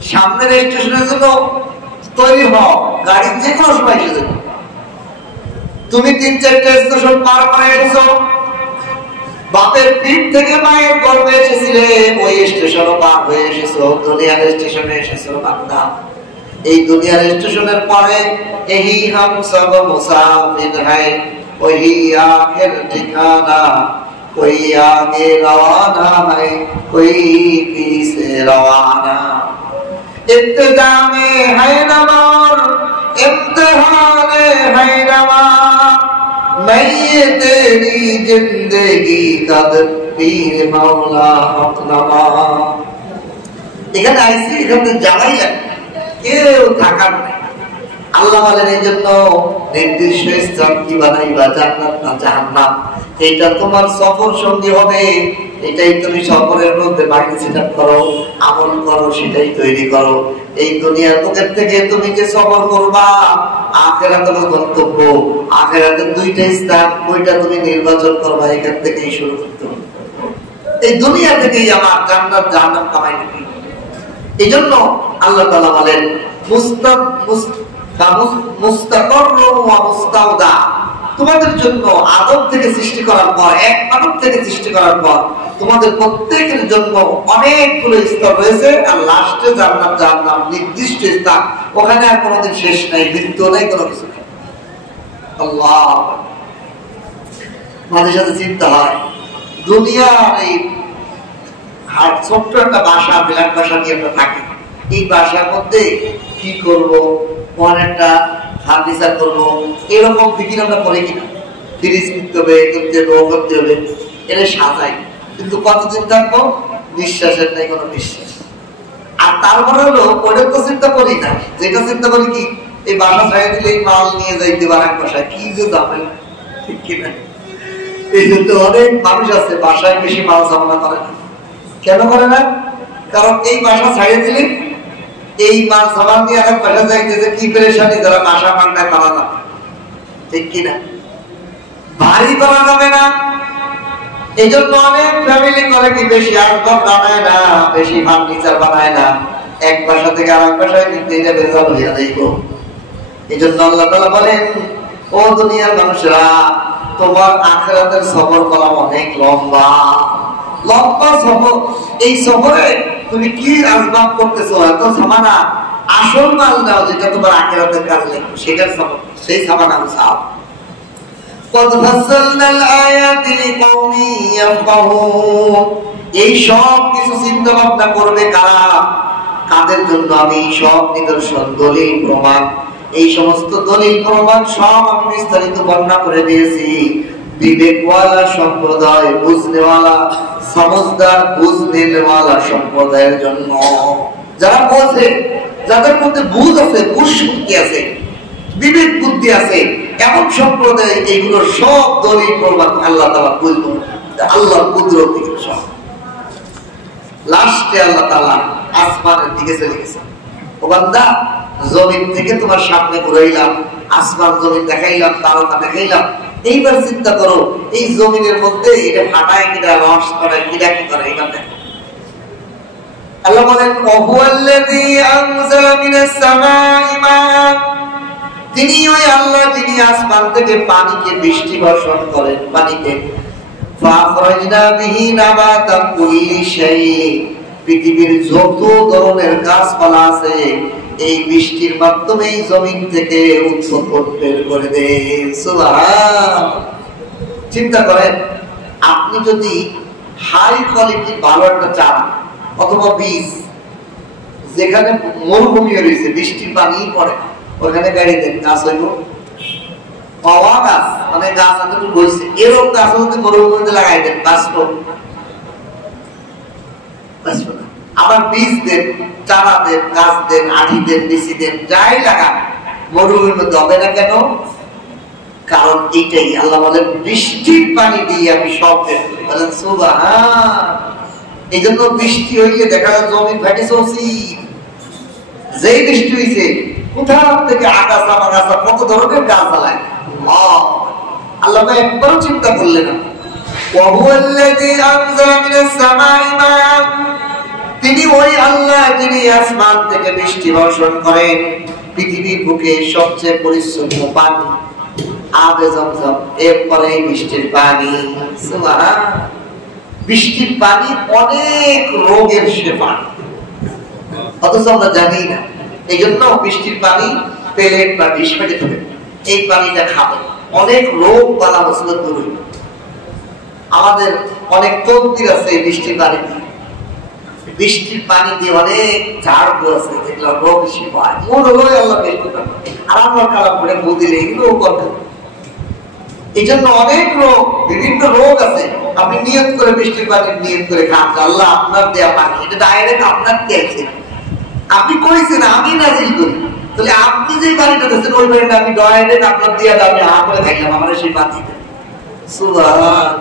সামনের স্টেশনের জন্য তৈরি হও, গাড়ি যে কোনো সময় এসে যাবে। তুমি 3-4টা স্টেশন পার করে এসেছো, বাপের পিঠ থেকে মায়ের গর্ভে এসেছিলে, ওই স্টেশনও পার হয়ে এসেছো, দুনিয়ার স্টেশনে এসেছো বান্দা। এই দুনিয়ার স্টেশনের পরে এহি হাম সব মুসাফির হ্যায়, ওহি আখির ঠিকানা, কোই আগে রওয়ানা হ্যায়, কোই পीछे রওয়ানা। ইবতিদা মে হ্যায় নমর, ইমতিহানে হ্যায় রওয়া, मैं ये तेरी जिंदगी का पीर मौला अपना। এখানে আইসি, এখানে জানাই কেউ থাকার নাই। আল্লাহ বলেন এই জন্য নির্দিষ্ট স্থান কি বানাইবা, জান্নাত না জাহান্নাম, এটা তোমার সফর সঙ্গী হবে। এটাই তুমি সফরের মধ্যে বাকি সেটা করো, আমল করো, সেটাই তৈরি করো। এই দুনিয়ার বুকের থেকে তুমি যে সফর করবা আখিরাতের গন্তব্য, আখিরাতের 2টা স্থান, ওইটা তুমি নির্বাচন করবা। এখান থেকেই শুরু করতে হবে। এই দুনিয়া থেকেই আমার জান্নাত জাহান্নাম কামাই নেবে। এই জন্য আল্লাহ তাআলা বলেন মুস্তাকর ওয়া মুস্তাওদা, তোমাদের জন্য আদম থেকে সৃষ্টি করার পর, এক মানব থেকে সৃষ্টি করার পর তোমাদের প্রত্যেকের জন্য অনেকগুলো স্তর রয়েছে। আর লাস্টে জান্নাত জাহান্নাম, নির্দিষ্ট স্থান, ওখানে আর কোনোদিন শেষ নাই, মৃত্যু নাই, কোনো কিছু নেই। আল্লাহ, মাঝে সাথে চিন্তা হয় দুনিয়ার এই ছোট্ট একটা বাসা, বিলাট বাসা নিয়ে আমরা থাকি। এই বাসার মধ্যে কি করব, একটা ফার্নিচার করবো, এরকম ফিকির আমরা করি কিনা? ফ্রিজ কিনতে হবে, করতে হবে, এটা সাজাই। কিন্তু কতদিন থাকবো? নিঃশ্বাসের নাই কোনো বিশ্বাস। আর তারপরে হলো ওটা তো চিন্তা করি না, যেটা চিন্তা করি কি এই বাসা ছাড়িয়ে দিলে এই মাল নিয়ে যাইতে পারে এক বাসায়, কি যে ঝামেলা, ঠিক কিনা? এই জন্য অনেক মানুষ আছে বাসায় বেশি মাল ঝামেলা করে না। কেন করে না? কারণ এই বাসা ছাড়িয়ে দিলে এই মাল সামান নিয়ে এক বাসা যাইতেছে, কি পেরেশানি, যারা বাসা পাল্টায় করা যাবে, ঠিক কিনা? ভারী করা যাবে না। এই জন্য অনেক ফ্যামিলি করে কি বেশি আসবাব বানায় না, বেশি ফার্নিচার বানায় না, এক বাসা থেকে আরেক বাসায় নিতে ভেজাল হইয়া যাইব। এই জন্য আল্লাহ তাআলা বলেন, ও দুনিয়ার মানুষরা, তোমার আখিরাতের সফর করা অনেক লম্বা লম্বা সফর। এই সফরে তুমি কি আসবাব করতেছো, এত সামানা, আসল মাল নাও যেটা তোমার আখিরাতের কাজে লাগবে, সেটার সফর, সেই সামানা সাফ। এই সব কিছু চিন্তা ভাবনা করবে কারা? কাদের জন্য আমি সব নিদর্শন, দলিল, প্রমাণ, এই সমস্ত দলিল প্রমাণ সব আমি বিস্তারিত বর্ণনা করে দিয়েছি বিবেকওয়ালা সম্প্রদায়, বুঝনেওয়ালা, সমঝদার, বুঝনেওয়ালা সম্প্রদায়ের জন্য। যারা বোঝে, যাদের মধ্যে বুঝ আছে, বুঝ শক্তি আছে, বিবেক বুদ্ধি আছে, এমন সম্প্রদায় এইগুলো সব দলিল প্রমাণ আল্লাহ তাআলা বুঝবো, আল্লাহর কুদরত থেকে সব। লাস্টে আল্লাহ তাআলা আসমানের দিকে চলে গেছে। ও বান্দা, জমিন থেকে তোমার সামনে ঘুরাইলাম, আসমান জমিন দেখাইলাম, তারকা দেখাইলাম, এইবার চিন্তা করো এই জমিনের মধ্যে এটা ফাটায় কিনা, রস করে কিনা, কি করে, এবার দেখো। আল্লাহ বলেন, ওয়াহুয়াল্লাযী আনজালা মিনাস সামাই মাআ, তিনি ওই আল্লাহ যিনি আসমান থেকে পানিকে বৃষ্টি বর্ষণ করেন, পানিতে ফাখরাজনা বিহি নাবাতা কুল্লি শাই, পৃথিবীর যত ধরনের গাছপালা আছে এই বৃষ্টির মাধ্যমেই জমিন থেকে উৎপাদন বের করে দেন। সুবহান। চিন্তা করেন, আপনি যদি হাই কোয়ালিটি ভালো একটা চারা অথবা বীজ, যেখানে মরুভূমি রয়েছে, বৃষ্টির পানি পড়ে, ওখানে গাড়ি দেন, গাছ হইব পাওয়া গাছ, মানে গাছ এতটুকু বলছে, এরকম গাছ হতে মরুভূমিতে লাগাই দেন, বাঁচবো? বাঁচবো না। আবার বীজ দেন, চারা দেন, গাছ দেন, আঠি দেন, বিচি দেন, যাই লাগান, মরুভূমির মধ্যে হবে না কেন? কারণ এটাই আল্লাহ বলেন, বৃষ্টির পানি দিয়ে আমি সব বের করি। বলেন সুবহান। এই জন্য বৃষ্টি হইলে দেখা যায় জমি ফেটে চলছি। যেই বৃষ্টি হয়েছে, কোথাও থেকে আগাছা মাগাছা কত ধরনের গাছ জ্বালায়, আল্লাহ একবারও চিন্তা করলেন না। তিনি ওই আল্লাহ, যিনি আসমান থেকে বৃষ্টি বর্ষণ করেন, পৃথিবীর বুকে সবচেয়ে পরিচ্ছন্ন পানি আবে জমজম, এরপরে বৃষ্টির পানি। সুবহান। বৃষ্টির পানি অনেক রোগের সেবা, অথচ আমরা জানি না। এই জন্য বৃষ্টির পানি পেলেট বা ডিশ পেটে দেবে, এই পানিটা খাবে, অনেক রোগ বালা মুসিবত দূর হইবে। আমাদের অনেক তকদির আছে বৃষ্টির পানি দিয়ে। বৃষ্টির পানি দিয়ে অনেক ঝাড় আছে, যেগুলো রোগ সেবায়। মূল হলো আল্লাহ বৃষ্টির পানি, আর আমরা কালাম করে বুঝিলে এগুলো করতে। এই জন্য অনেক রোগ, বিভিন্ন রোগ আছে। আপনি নিয়ত করে বৃষ্টির পানি নিয়ত করে খান, আল্লাহ আপনার দেয়া পানি, এটা ডাইরেক্ট আপনার দিয়েছে, আপনি কইছেন, আমি নাজিল করি। তাহলে আপনি যে পানিটা দিচ্ছেন, ওই পানিটা আমি ডাইরেক্ট আপনার দিয়া আমি হা করে খাইলাম, আমার সেই পানি দেন। সুবহান।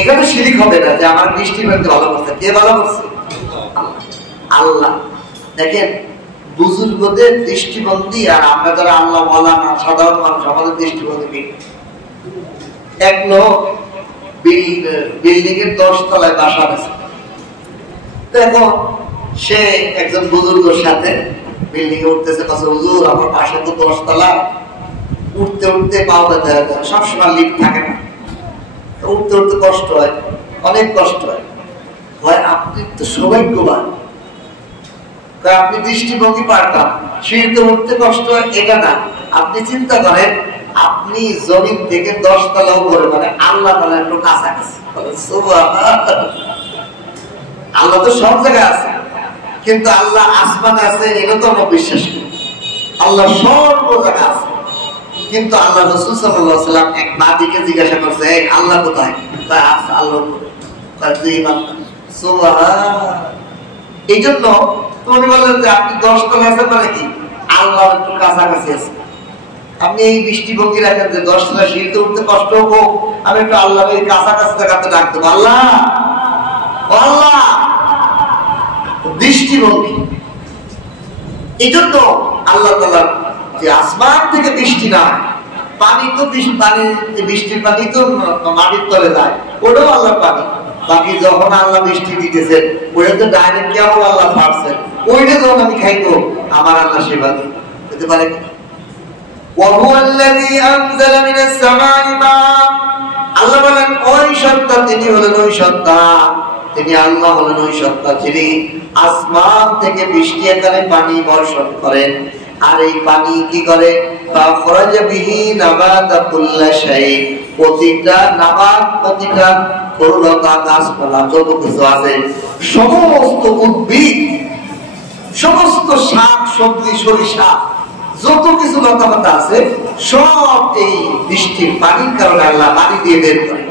এখানে শিরিক হবে না যে আমার বৃষ্টির পানিতে ভালো করছে। কে ভালো করছে? আল্লাহ। দেখেন, বুজুর্গদের দৃষ্টিবন্দি আর আমরা যারা আল্লাহ ওয়ালা না, সাধারণ মানুষ, আমাদের দৃষ্টিবন্দি। এক লোক বিল্ডিং এর 10 তলায় বাসা আছে। দেখো, সে একজন বুজুর্গের সাথে বিল্ডিং এ উঠতেছে, কাছে হুজুর আমার পাশে তো 10 তলা, উঠতে উঠতে পাও ব্যথা হয়, সবসময় লিফট থাকে না, উঠতে উঠতে কষ্ট হয়, অনেক কষ্ট হয়। আপনি তো সৌভাগ্যবান, আপনি দৃষ্টিভঙ্গি পাল্টান, সিঁড়িতে উঠতে কষ্ট হয় এটা না। আপনি চিন্তা করেন, আপনি জমিন থেকে 10 তলা উপরে, মানে আল্লাহ তাআলা একটু কাছাকাছি। আল্লাহ তো সব জায়গায় আছে, কিন্তু আল্লাহ আসমানে আছে এটা তো আমরা বিশ্বাস করি। আল্লাহ সর্ব জায়গায় আছে, কিন্তু আল্লাহ রাসূল সাল্লাল্লাহু আলাইহি ওয়াসাল্লাম এক নাবিকে জিজ্ঞাসা করছে, আল্লাহ কোথায়? আল্লাহ সুবহান। এই জন্য তুমি বললেন যে আপনি 10 তলা আছেন, মানে কি আল্লাহ একটু কাছাকাছি আছে। আপনি এই দৃষ্টিভঙ্গি রাখেন যে 10 তলা সিঁড়িতে উঠতে কষ্ট হোক, আমি একটু আল্লাহ এই কাছাকাছি জায়গাতে ডাকতে, আল্লাহ আল্লাহ। দৃষ্টিভঙ্গি। এই জন্য আল্লাহ তাআলা যে আসমান থেকে বৃষ্টি না, পানি তো বৃষ্টির পানি তো মাটির তলে যায়, ওটাও আল্লাহর পানি। বাকি যখন আল্লাহ বৃষ্টি দিতেছেন, ওটা তো ডাইরেক্ট কেমন আল্লাহ ছাড়ছেন, ওইটা যখন আমি খাইবো, আমার আল্লাহ সেবা দিতে পারে কিনা? আল্লাহ বলেন, ওই সত্তা তিনি হলেন ওই সত্তা, তিনি আল্লাহ হলেন ওই সত্তা যিনি আসমান থেকে বৃষ্টি আকারে পানি বর্ষণ করেন। আর এই পানি কি করে? প্রতিটা নাবাত, প্রতিটা তরুলতা, গাছপালা, যত কিছু আছে, সমস্ত উদ্ভিদ, সমস্ত শাক সবজি, সরিষা, যত কিছু লতাপাতা আছে, সব এই বৃষ্টির পানির কারণে আল্লাহ পানি দিয়ে বের করেন।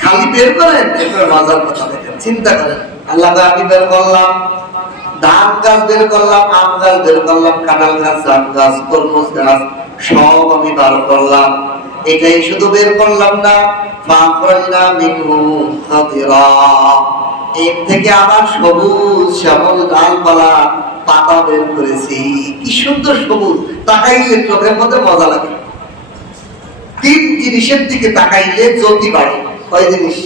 খালি বের করেন, এটার মজার কথা দেখেন, চিন্তা করেন। আল্লাহ আমি বের করলাম, ধান গাছ বের করলাম, আম গাছ বের করলাম, কাঁঠাল গাছ, জাম গাছ, তরমুজ গাছ, সব আমি বার করলাম। এটাই শুধু বের করলাম না, এর থেকে আবার সবুজ শ্যামল ডালপালা, পাতা বের করেছি। কি সুন্দর সবুজ, তাকাইলে চোখের মধ্যে মজা লাগে। 3 জিনিসের দিকে তাকাইলে জ্যোতি বাড়ে। কয় জিনিস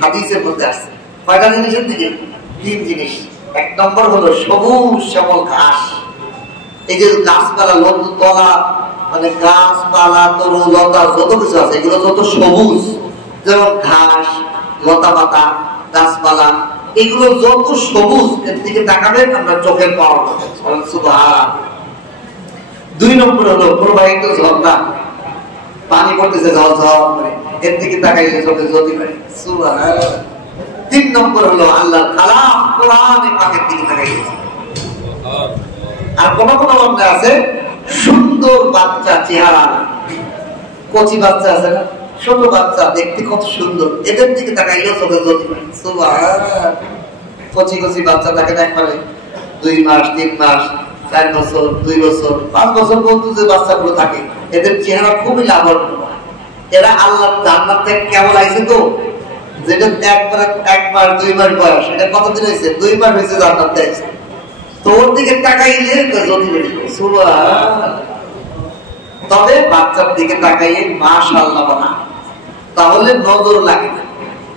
হাদিসের মধ্যে আছে? কয়টা জিনিসের দিকে? 3 জিনিস। 1 নম্বর হলো সবুজ শ্যামল ঘাস। এই যে গাছপালা, লতা, মানে গাছপালা, তরু লতা, যত কিছু আছে, এগুলো যত সবুজ, যেমন ঘাস, লতা পাতা, গাছপালা, এগুলো যত সবুজ এর দিকে তাকাবেন আমরা চোখের পাওয়ার পাবেন। সুবহান। 2 নম্বর হলো প্রবাহিত ঝর্ণা, পানি পড়তেছে ঝল ঝল করে, এর দিকে তাকাইলে চোখে জ্যোতি পায়। সুবহান। 3 নম্বর হলো আল্লাহর কালাম কোরআনে পাকের দিকে তাকাইলে। আর কোন কোন মধ্যে আছে সুন্দর বাচ্চা চেহারা, কচি বাচ্চা আছে না, ছোট বাচ্চা দেখতে কত সুন্দর, এদের দিকে তাকাইলেও চোখে জ্যোতি পায়। সুবহান। কচি কচি বাচ্চা থাকে না, একবারে 2 মাস 3 মাস 4 বছর 2 বছর 5 বছর পর্যন্ত যে বাচ্চাগুলো থাকে, এদের চেহারা খুবই লাবণ্য। এরা আল্লাহর জান্নাত থেকে কেমন আইছে তো, যেটা একবার 2 মাস বয়স, এটা কতদিন হয়েছে? 2 মাস হয়েছে জান্নাত থেকে। তো ওর দিকে তাকাইলে জ্যোতি বেশি। সুবহান। তবে বাচ্চার দিকে তাকাইয়ে মাশাআল্লাহ বলা, তাহলে নজর লাগে না,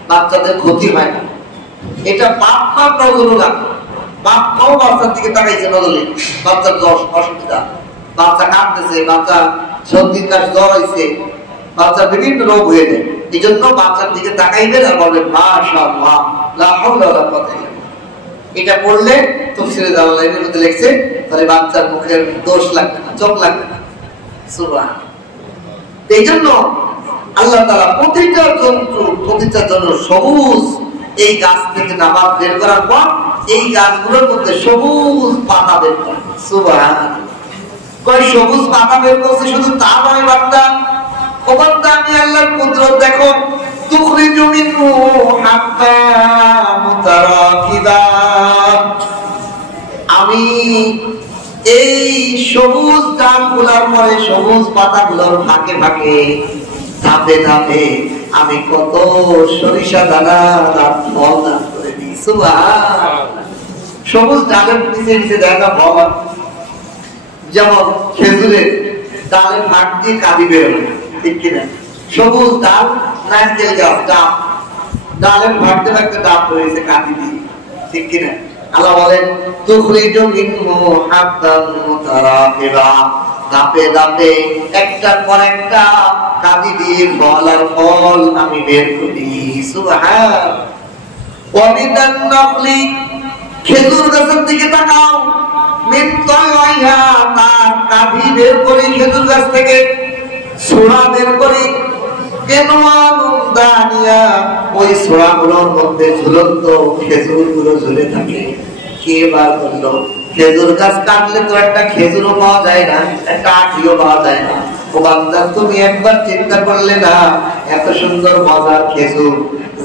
বাচ্চাদের ক্ষতি হয় না। এটা বাপ মার নজরও লাগে, বাপ মাও বাচ্চার দিকে তাকাইছে নজরে, বাচ্চার অসুবিধা, বাচ্চা কাঁদতেছে, বাচ্চা সর্দি কাশ জ্বর হয়েছে, বাচ্চার বিভিন্ন রোগ হয়ে যায়। এই জন্য বাচ্চার দিকে তাকাইবেন আর বলবেন মাশাআল্লাহ লা হাওলা ওয়ালা কুওয়াতা ইল্লা বিল্লাহ। এটা পড়লে তাফসীরে জালালাইনের মধ্যে লিখছে, তাহলে বাচ্চার মুখের দোষ লাগবে না, চোখ লাগবে না। সুবহান। এই জন্য আল্লাহ তাআলা প্রতিটা জন্তু, প্রতিটা জন্য সবুজ এই গাছ থেকে নাবাদ বের করার পর এই গাছগুলোর মধ্যে সবুজ পাতা বের করে। সুবহান। কয় সবুজ পাতা বের করছে, শুধু তা নয় বান্দা, ও বান্দা আমি আল্লাহর কুদরত দেখো। তুখরিজু মিনহু হাব্বা মুতারাকিবা, আমি এই সবুজ ডালগুলোর পরে সবুজ পাতাগুলোর ফাঁকে ফাঁকে ধাপে ধাপে আমি কত সরিষা দানা ফল দান করে দিই। সুবহান। সবুজ ডালের নিচে নিচে দেখা ফল, যেমন খেজুরের ডালের ফাঁক দিয়ে কাঁদি বেরোয়, ঠিক কিনা? সবুজ ডাল, নারকেল গাছ ডাব, ডালের ফাঁক দিয়ে একটা ডাব রয়েছে কাঁদি দিয়ে, ঠিক কিনা? আল্লাহ বলেন তুখরিজু মিনহু হাব্বান মুতারাকিবা, ধাপে ধাপে একটার পর একটা কাঁদি দিয়ে ফল আর ফল আমি বের করি। সুবহান। ওয়া মিনান নাখলি, খেজুর গাছের দিকে তাকাও, মিন তালইহা, তার কাঁদি বের করি খেজুর গাছ থেকে, ছোড়া বের করি, কেনওয়ানুন দানিয়া, ওই ছোড়াগুলোর মধ্যে ঝুলন্ত খেজুরগুলো ঝুলে থাকে। কে বার করলো? খেজুর গাছ কাটলে তো একটা খেজুরও পাওয়া যায় না, একটা আঠিও পাওয়া যায় না। ও বান্দা তুমি একবার চিন্তা করলে না, এত সুন্দর মজার খেজুর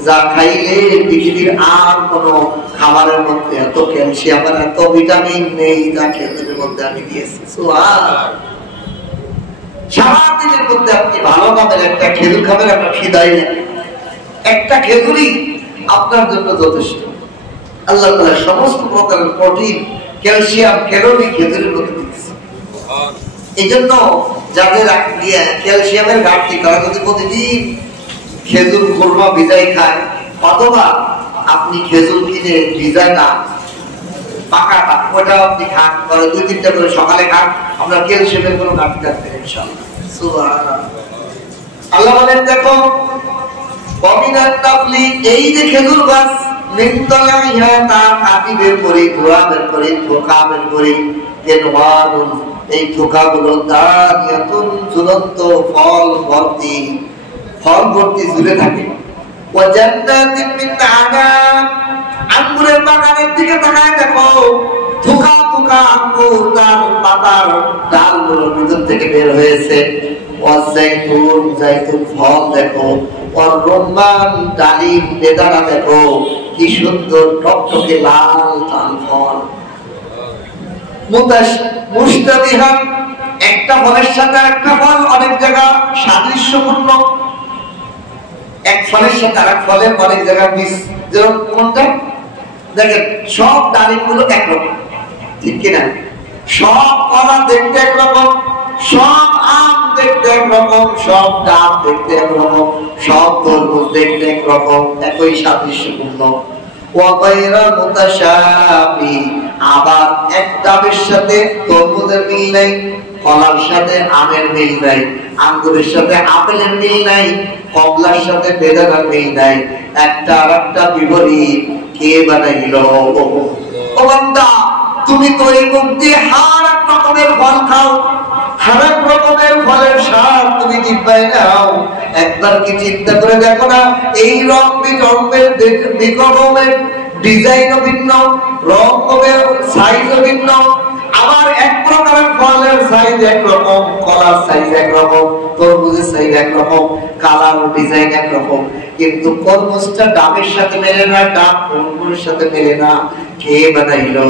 যা খাইলে পৃথিবীর আর কোন খাবারের মধ্যে এত ক্যালসিয়াম আর এত ভিটামিন নেই, যা খেজুরের মধ্যে আমি দিয়েছি। সুবহান। সারাদিনের মধ্যে আপনি ভালো পাবেন, একটা খেজুর খাবেন, আপনার খিদাই নেই, একটা খেজুরই আপনার জন্য যথেষ্ট। আল্লাহ তাআলা সমস্ত প্রকারের প্রোটিন, ক্যালসিয়াম, ক্যালোরি খেজুরের মধ্যে দিয়েছে। এই জন্য যাদের ক্যালসিয়ামের ঘাটতি, তারা যদি প্রতিদিন খেজুর খুরমা ভিজাই খায়, অথবা আপনি খেজুর কিনে ভিজায় না পাকাটা, ওটা আপনি খান, 2-3টা করে সকালে খান, আমরা ক্যালসিয়ামের কোনো ঘাটতি থাকবে না ইনশাআল্লাহ। সুবহানাল্লাহ। আল্লাহ বলেন দেখো ওয়ামিনান নাখলি, এই যে খেজুর গাছ, মিন তালইহা, তার কাঁদি বের করি, গোড়া বের করি, থোকা বের করি, কেনওয়ানুন, এই থোকাগুলো দানিয়াতুন, ঝুলন্ত ফল ভর্তি, ফল ভর্তি ঝুলে থাকে। ওয়া জান্নাতিন মিন আনাব, আঙ্গুরের বাগানের দিকে তাকায় দেখো, থোকা থোকা আঙ্গুর তার পাতার ডালগুলোর ভিতর থেকে বের হয়েছে। ওয়া যাইতুন, যাইতুন ফল দেখো, ওয়া রুম্মান, ডালিম, বেদানা দেখো, কি সুন্দর টকটকে লাল লাল ফল। মুশতাবিহান, একটা ফলের সাথে একটা ফল অনেক জায়গা সাদৃশ্যপূর্ণ, এক ফলের সাথে আরেক ফলের অনেক জায়গা মিস। যেরকম কোনটা দেখেন, সব ডালিমগুলো একরকম, ঠিক কিনা? সব কলা দেখতে একরকম, সব আম দেখতে একরকম, সব ডাব দেখতে একরকম, সব তরমুজ দেখতে একরকম, একই সাদৃশ্যপূর্ণ। আবার এক ডাবের সাথে তরমুজের মিল নাই, কলার সাথে আমের মিল নাই, আঙ্গুরের সাথে আপেলের মিল নাই, কমলার সাথে বেদানার মিল নাই, একটা আর একটা বিপরীত। কে বানাইলো? ও বান্দা, তুমি তো এই মুখ দিয়ে হাজার রকমের ফল খাও, হাজার রকমের ফলের স্বাদ তুমি জিহ্বায় নাও। একবার কি চিন্তা করে দেখো না, এই রং বিরঙের বিকরমের ডিজাইনও ভিন্ন, রকমের সাইজও ভিন্ন। আবার এক প্রকারের ফলের সাইজ একরকম, কলার সাইজ একরকম, তরমুজের সাইজ একরকম, কালার ও ডিজাইন একরকম, কিন্তু তরমুজটা ডাবের সাথে মেলে না, ডাব তরমুজের সাথে মেলে না। কে বানাইলো?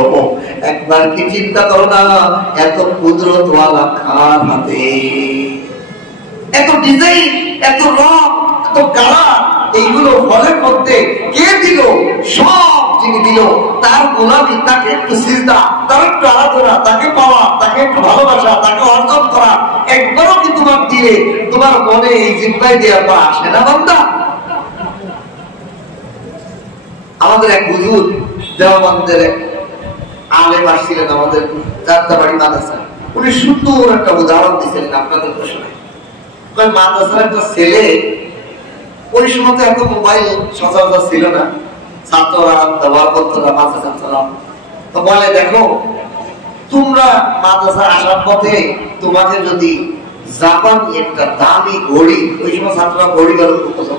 একবার কি চিন্তা করো না, এত কুদরতওয়ালা কার হাতে? এত ডিজাইন, এত রং, এত কালার, এইগুলো ফলের মধ্যে কে দিল? সব যিনি দিল তার গোলামি, তাকে একটু সিজদা, তার একটু আরাধনা, তাকে পাওয়া, তাকে একটু ভালোবাসা, তাকে অর্জন করা একবারও কি তোমার দিলে তোমার মনে এই জিহ্বায় দেওয়ার পর আসে না বান্দা? আমাদের এক হুজুর দেওবন্দের এক আলেম আসছিলেন আমাদের যাত্রাবাড়ি মাদ্রাসায়। উনি সুন্দর একটা উদাহরণ দিয়েছিলেন আপনাদের প্রশ্নে। মাদ্রাসার একটা ছেলে, ওই সময় তো এত মোবাইল সচরাচর ছিল না, ছাত্ররা ব্যবহার করতো না, মাদ্রাসা ছাত্ররা। তো বলে, দেখো তোমরা মাদ্রাসা আসার পথে তোমাকে যদি জাপানি একটা দামি ঘড়ি, ওই সময় ছাত্ররা ঘড়ি ব্যবহার করতো,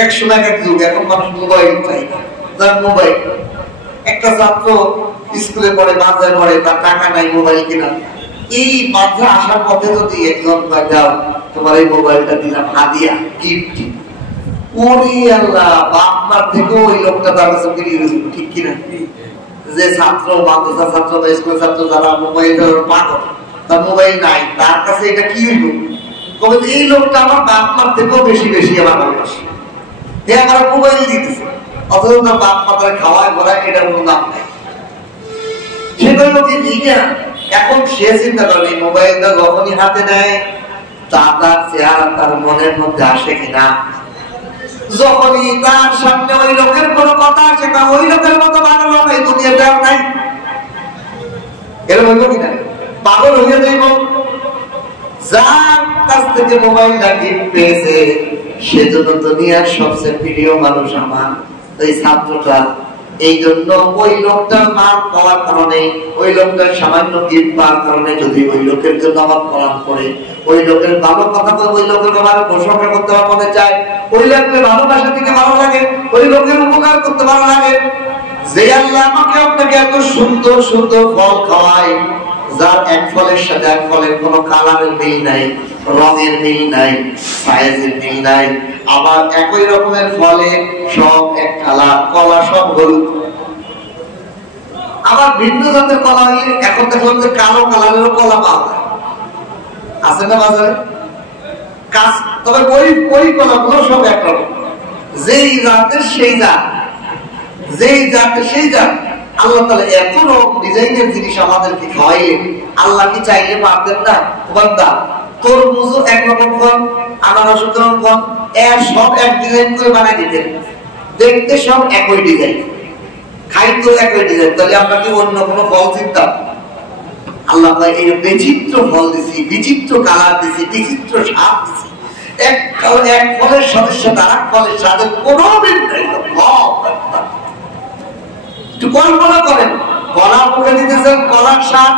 এক সময় এক যুগ, এখন মানুষ মোবাইল চাই না, তার মোবাইল। একটা ছাত্র স্কুলে পড়ে, মাদ্রাসায় পড়ে, তার টাকা নাই মোবাইল কিনা। এই মাদ্রাসা আসার পথে যদি একজন যাও, তোমার এই মোবাইলটা দিলাম হাদিয়া, গিফট। ওরে আল্লাহ, বাপ মার থেকেও ওই লোকটা তার কাছে ফিরিয়ে গেছিল, ঠিক কিনা? যে ছাত্র, মাদ্রাসা ছাত্র বা স্কুল ছাত্র যারা মোবাইল পাগল, তার মোবাইল নাই, তার কাছে এটা কি হইল? কবে এই লোকটা আমার বাপ মার থেকেও বেশি বেশি আমার ভালোবাসে, আমার মোবাইল দিতেছে, অথচ তার বাপ মাতার খাওয়ায় ভরা, এটার কোনো দাম নাই। সে বলল যে এখন সে চিন্তা করে মোবাইলটা যখনই হাতে নেয় তার চেহারা তার মনের মধ্যে আসে কিনা। যখনই তার সামনে ওই লোকের কোনো কথা আসে না, ওই লোকের মতো ভালো লোক এই দুনিয়াতে আর নাই। এরকম হইল কিনা? পাগল হয়ে যাইব। যার কাছ থেকে মোবাইলটা গিফট পেয়েছে সেজন্য দুনিয়ার সবচেয়ে প্রিয় মানুষ আমার ওই ছাত্রটা। এই জন্য ওই লোকটার মান পাওয়ার কারণে, ওই লোকটার সামান্য গিফট পাওয়ার কারণে যদি ওই লোকের জন্য আমার কোরআন পড়ে, ওই লোকের ভালো কথা বলে, ওই লোকের আমার প্রশংসা করতে আমার মনে চায়, ওই লোকের ভালোবাসা দিতে ভালো লাগে, ওই লোকের উপকার করতে ভালো লাগে। যে আল্লাহ আমাকে আপনাকে এত সুন্দর সুন্দর ফল খাওয়ায়, যার এক ফলের সাথে এক ফলের কোনো কালারের মিল নাই, রঙের মিল নাই, সাইজের মিল নাই, আবার একই রকমের ফলে সব এক কালার, কলা সব হলুদ। আবার ভিন্ন জাতের কলা হইলে এখন দেখলাম যে কালো কালারেরও কলা পাওয়া যায়, আছে না বাজারে? তবে ওই কলাগুলো সব একরকম, যেই জাতের সেই জাত, যেই জাতের সেই জাত। আল্লাহ তাআলা এত রকম ডিজাইনের জিনিস আমাদেরকে খাওয়াইলেন, আল্লাহ কি চাইলে পারতেন না? বান্দা, তরমুজও একরকম ফল, আনারস একরকম ফল, এর সব এক ডিজাইন করে বানাই দিতেন, দেখতে সব একই ডিজাইন, খাইতো একই ডিজাইন। তাহলে আমরা কি অন্য কোনো ফল চিনতাম? আল্লাহ এই বিচিত্র ফল দিছি, বিচিত্র কালার দিছি, বিচিত্র স্বাদ দিছি। এক ফলের সদস্য আর এক ফলের স্বাদের কোনো মিল নেই। একটু কল্পনা করেন, কলা মুখে দিতেছেন, কলার স্বাদ।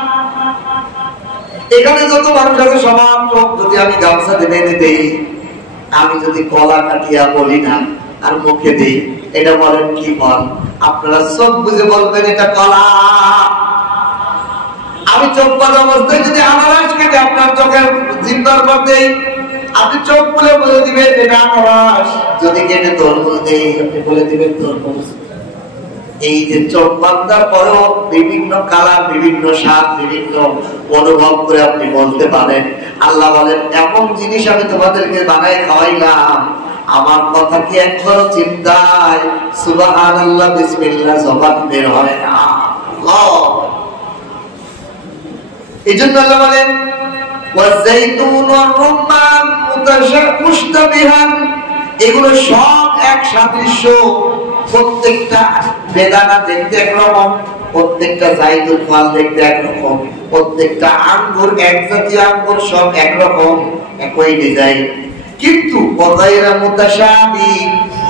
এখানে যত মানুষ আছে সবার চোখ যদি আমি গামছা বেঁধে দিই, আমি যদি কলা কাটিয়া বলি না আর মুখে দিই, এটা বলেন কি ফল? আপনারা চোখ বুঝে বলবেন এটা কলা। আমি চোখ বাঁধা অবস্থায় যদি আনারস কেটে আপনার চোখের জিহ্বার পর দেই, আপনি চোখ খুলে বলে দিবেন এটা আনারস। যদি কেটে তরমুজ দেই, আপনি বলে দিবেন তরমুজ। এই যে চোখ বাঁধার পরেও বিভিন্ন কালার, বিভিন্ন স্বাদ, বিভিন্ন অনুভব করে আপনি বলতে পারেন। আল্লাহ বলেন এমন জিনিস আমি তোমাদেরকে বানায় খাওয়াইলাম, আমার কথা কি একবারও চিন্তায় সুবহানাল্লাহ বিসমিল্লাহ জবান বের হয় না। এই জন্য আল্লাহ বলেন ওয়াজাইতুন ওয়ার রুম্মান মুশতাবিহান, এগুলো সব এক সাদৃশ্য। প্রত্যেকটা বেদানা দেখতে একরকম, প্রত্যেকটা জাইতুন ফল দেখতে একরকম, প্রত্যেকটা আঙ্গুর এক জাতীয় আঙ্গুর, সব একরকম, একই ডিজাইন, কিন্তু গায়রা মুতাশাবি,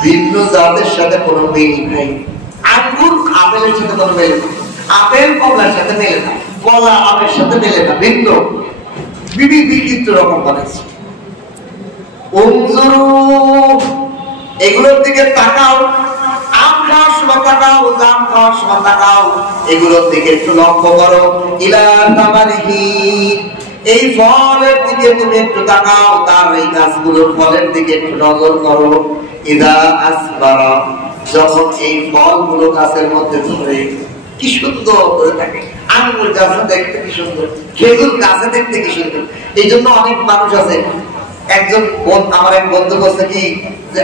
ভিন্ন জাতের সাথে কোনো মিল নাই। আঙ্গুর আপেলের সাথে কোনো মেলে না, আপেল কমলার সাথে মেলে না, কলা আমের সাথে মেলে না, ভিন্ন বিচিত্র রকম বানাইছে। এগুলোর দিকে তাকাও, আম খাওয়ার সময় তাকাও, জাম খাওয়ার সময় তাকাও, এগুলোর দিকে একটু লক্ষ্য করো। ইলা তামারিহি, এই ফলের দিকে তুমি একটু তাকাও, তার এই গাছগুলোর ফলের দিকে একটু নজর করো। ইদা আসবারা, যখন এই ফলগুলো গাছের মধ্যে ধরে, কি সুন্দর করে থাকে। আঙ্গুর গাছে দেখতে কি সুন্দর, খেজুর গাছে দেখতে কি সুন্দর। এই জন্য অনেক মানুষ আছে, একজন আমার এক বন্ধু বলছে কি যে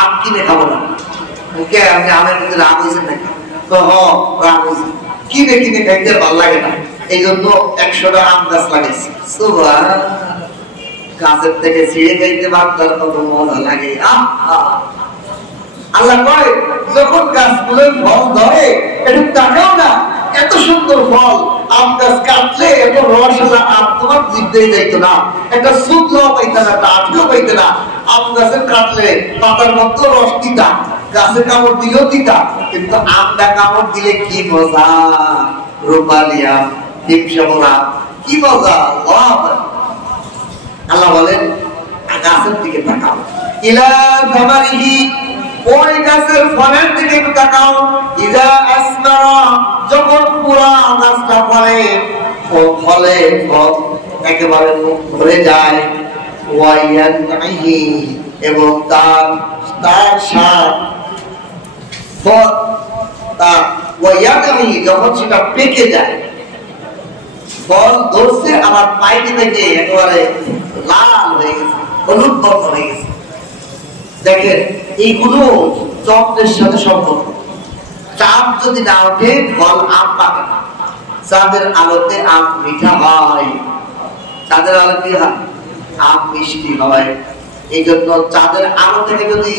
আম কিনে খাবো না, আমি আমের মধ্যে রাগ হয়েছে নাকি, তো রাগ হয়েছে, কিনে কিনে খাইতে ভালো লাগে না, এই জন্য 100টা আম গাছ লাগাইছি। গাছের থেকে ছিঁড়ে খাইতে বাচ্চার কত মজা লাগে। আল্লাহ কয় যখন গাছগুলোর ফল ধরে একটু তাকাও না, এত সুন্দর ফল, আম গাছ কাটলে এত রসালা আম তোমার জিভে যাইতো না, একটা শুকলাও পাইতে না, একটা আটকেও পাইতে না। আম গাছের কাটলে পাতার মতো রস দিতা, গাছের কামড় দিলেও দিতা, কিন্তু আমটা কামড় দিলে কি মজা, রূপালি আম, হিমসামরা, কি মজা। আল্লাহ বলেন গাছের দিকে তাকাও, ইলা সামারিহি, ওই গাছের ফলের দিকে একটু তাকাও। ইদা আসমারা, যখন পুরা গাছটা ফলে, ফলে ফল একেবারে মুখ ভরে যায়। ওয়ায়ানহি, এবং তার স্বাদ, তার ওয়ায়ানহি, যখন সেটা পেকে যায়, ফল ধরছে আবার পাইতে পেকে একেবারে লাল হয়ে গেছে, হলুদ বর্ণ হয়ে গেছে। দেখেন এইগুলো চন্দ্রের সাথে সম্পর্ক। চাঁদ যদি না ওঠে ফল আম পাকে না, চাঁদের আলোতে আম মিঠা হয়, চাঁদের আলো কি হয়, আম মিষ্টি হয়। এই জন্য চাঁদের আলো থেকে যদি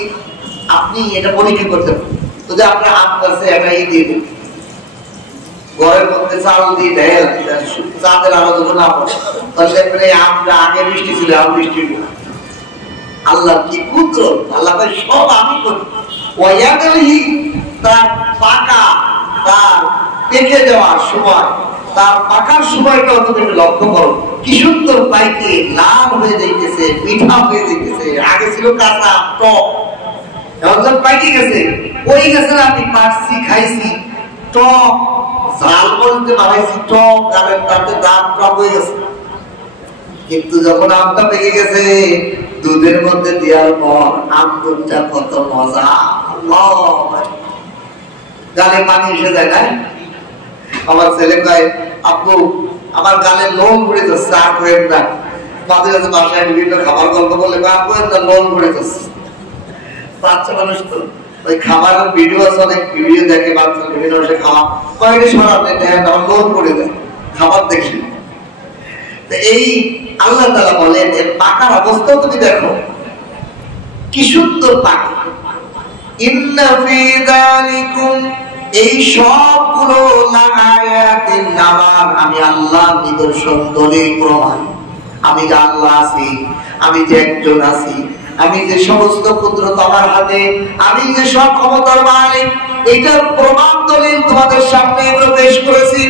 আপনি এটা পরীক্ষা করতে পারেন, যদি আপনার আম গাছে একটা দিয়ে দেন, ঘরের মধ্যে চাল দিয়ে দেয়, চাঁদের আলো যখন না পড়ে, তাহলে আমটা আগে মিষ্টি ছিল, আম মিষ্টি। আল্লাহ কি কুদরত, আল্লাহ সব আমি করি। তার পাকা, তার পেকে যাওয়ার সময়, তার পাকার সময়টাও তুমি একটু লক্ষ্য করো, কি সুন্দর পাইকে লাল হয়ে যাইতেছে, মিঠা হয়ে যাইতেছে। আগে ছিল কাঁচা টক, এখন পাইকে গেছে। ওই গাছের আমি পাচ্ছি, খাইছি, টক, ঝাল বলতে বানাইছি টক, আর তাতে দাঁত টক হয়ে গেছে। কিন্তু যখন আমটা পেকে গেছে, দুধের মধ্যে দেওয়ার পর আম দুধটা কত মজা, গালে পানি এসে যায় না। আমার ছেলে কয়, আপু আমার গালে লোম পড়ে যাচ্ছে, আর করেন না। মাঝে মাঝে বাসায় বিভিন্ন খাবার গল্প বললে লোম পড়ে যাচ্ছে। বাচ্চা মানুষ তো ওই খাবারের ভিডিও আছে, অনেক ভিডিও দেখে বাচ্চা বিভিন্ন খাওয়া, কয়েকটি সরাতে দেখেন আমার লোম পড়ে যায় খাবার দেখে। এই আল্লাহ তাআলা বলেন এর পাকার অবস্থা তুমি দেখো, কি সুন্দর পাকা। ইন্না ফি যালিকুম, এই সবগুলো লাআয়াতিন, আমি আল্লাহ নিদর্শন, দলিল, প্রমাণ। আমি যে আল্লাহ আছি, আমি যে একজন আছি, আমি যে সমস্ত কুদরত আমার হাতে, আমি যে সব ক্ষমতার মালিক, এটার প্রমাণ দলিল তোমাদের সামনে এগুলো পেশ করেছি।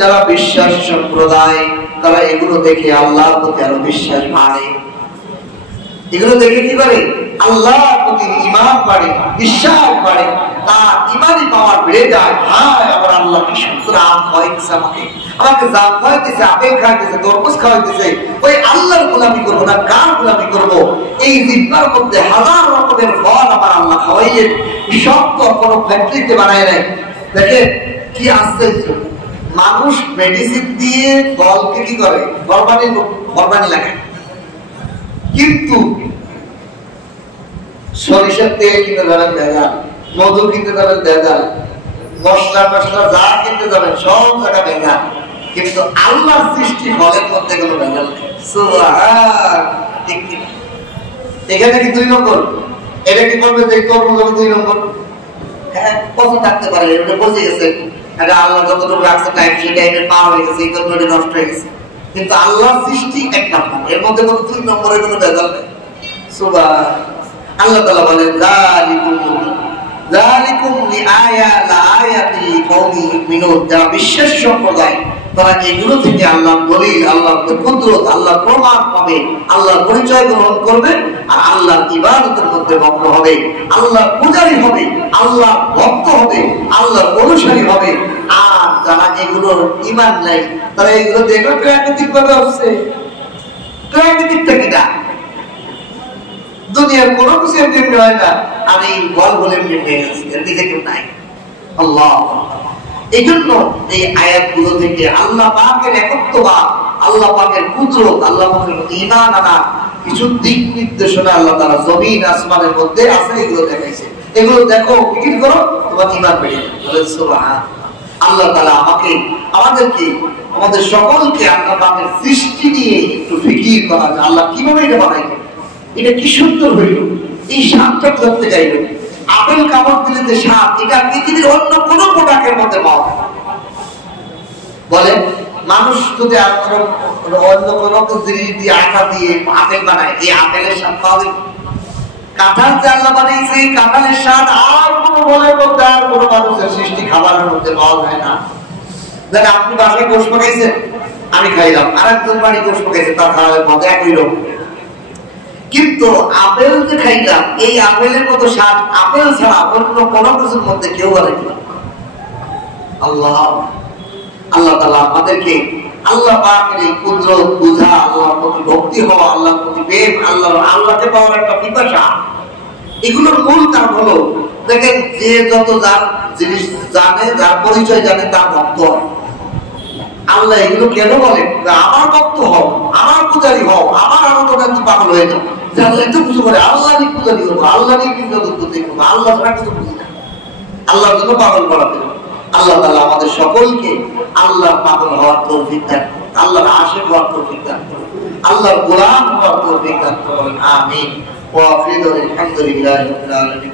যারা বিশ্বাস সম্প্রদায়, তারা এগুলো দেখে আল্লাহর প্রতি আরো বিশ্বাস বাড়ে। এগুলো দেখে কি করে, আল্লাহর প্রতি ঈমান বাড়ে, বিশ্বাস বাড়ে, তার ঈমানি পাওয়ার বেড়ে যায়। হায় আমার আল্লাহ কি সুন্দর আম খাওয়াইতেছে, আমাকে জাম খাওয়াইতেছে, আপেল খাওয়াইতেছে, তরমুজ খাওয়াইতেছে। ওই আল্লাহর গোলামি করবো না, কার গোলামি করবো? এই জিহ্বার মধ্যে হাজার রকমের ফল আমার আল্লাহ খাওয়াইয়েন, সব তো কোনো ফ্যাক্টরিতে বানায় নাই। দেখেন কি আশ্চর্য, মানুষ মেডিসিন দিয়ে ফলকে কি করে, ফরমানি লাগায়, কিন্তু সরিষার তেল কিনতে যাবেন ভেজাল, মধু কিনতে যাবেন ভেজাল, মশলা মশলা যা কিনতে যাবেন সব জায়গা ভেজাল, কিন্তু আল্লাহর সৃষ্টি ফলের মধ্যে কোনো ভেজাল নেই। এখানে কি 2 নম্বর? এটা কি বলবে যে তরমুজ 2 নম্বর? হ্যাঁ, কত থাকতে পারে, এটা বসে গেছে, এটা আল্লাহ যতটুকু রাখছে টাইম, সেই টাইমে পাওয়া হয়ে গেছে, এই তরমুজটা নষ্ট হয়ে গেছে। কিন্তু আল্লাহর সৃষ্টি 1 নম্বর, এর মধ্যে কোনো 2 নম্বরের কোনো ভেজাল নেই। সুবহান। আল্লাহ তাআলা বলেন যালিকুম লিআয়াতি লিকাওমি ইউমিনুন, যারা বিশ্বাসী সম্প্রদায় তারা এগুলো থেকে আল্লাহর দলিল, আল্লাহর কুদরত, আল্লাহর প্রমাণ পাবে, আল্লাহর পরিচয় গ্রহণ করবে আর আল্লাহর ইবাদতের মধ্যে মগ্ন হবে, আল্লাহর পূজারী হবে, আল্লাহর ভক্ত হবে, আল্লাহর অনুসারী হবে। আর যারা এগুলোর ঈমান নাই তারা এগুলো দেখবে প্রাকৃতিক ভাবে হচ্ছে, প্রাকৃতিকটা কিনা দুনিয়ার কোনো কিছু এমনি হয় না, আর এই বল বলে এমনি হয়ে গেছে, এর দিকে কেউ নাই। আল্লাহ এই জন্য এই আয়াতগুলো থেকে আল্লাহ পাকের একত্ববাদ, আল্লাহ পাকের কুদরত, আল্লাহ পাকের ঈমান আনা কিছু দিক নির্দেশনা আল্লাহ তাআলা জমিন আসমানের মধ্যে আছে, এগুলো দেখাইছে। এগুলো দেখো, ফিকির করো, তোমার ঈমান বেড়ে যাবে। সুবহানাল্লাহ। আল্লাহ তাআলা আমাদেরকে আমাদের সকলকে আল্লাহ পাকের সৃষ্টি নিয়ে একটু ফিকির করা, যে আল্লাহ কিভাবে এটা বানাইলো, এটা কি সুন্দর হইল, এই স্বাদটা ধরতে চাইল। আপেল কামড় দিলে যে স্বাদ, এটা পৃথিবীর অন্য কোন প্রোডাক্টের মধ্যে পাওয়া যায় বলে। মানুষ যদি অন্য কোন জিনিস দিয়ে আটা দিয়ে আপেল বানায়, এই আপেলের স্বাদ পাওয়া যায়? কাঁঠাল যে আল্লাহ বানিয়েছে, এই কাঁঠালের স্বাদ আর কোন বলের মধ্যে, আর কোন মানুষের সৃষ্টি খাবারের মধ্যে পাওয়া যায় না। যেন আপনি বাসায় গোশত খাইছেন, আমি খাইলাম, আর একজন বাড়ি গোশত খাইছে, তার খাবারের মধ্যে একই রকম। কিন্তু আপেল যে খাইলাম, এই আপেলের মতো স্বাদ আপেল ছাড়া অন্য কোন কিছুর মধ্যে কেউ বানাইতে পারে না। আল্লাহ তাআলা আমাদেরকে আল্লাহ পাকের এই কুদরত বুঝা, আল্লাহর প্রতি ভক্তি হওয়া, আল্লাহর প্রতি প্রেম, আল্লাহকে পাওয়ার একটা পিপাসা, এগুলোর মূল কারণ হলো, দেখেন যে যত যার জিনিস জানে, যার পরিচয় জানে, তার ভক্ত হয়। আল্লাহ এগুলো কেন বলেন? আমার ভক্ত হও, আমার পূজারী হও, আমার আনন্দ পাগল হয়ে যাও। এত কিছু করে আল্লাহরই পূজারী হবো, আল্লাহরই ইবাদত করবো, আল্লাহ ছাড়া কিছু বুঝি না, আল্লাহর জন্য পাগল করাতে। আল্লাহ তাআলা আমাদের সকলকে আল্লাহর পাগল হওয়ার তৌফিক দান করুন, আল্লাহর আশিক হওয়ার তৌফিক দান করুন, আল্লাহর গোলাম হওয়ার তৌফিক দান করুন। আমিন। ওয়া আখিরু আলহামদুলিল্লাহি রাব্বিল আলামিন।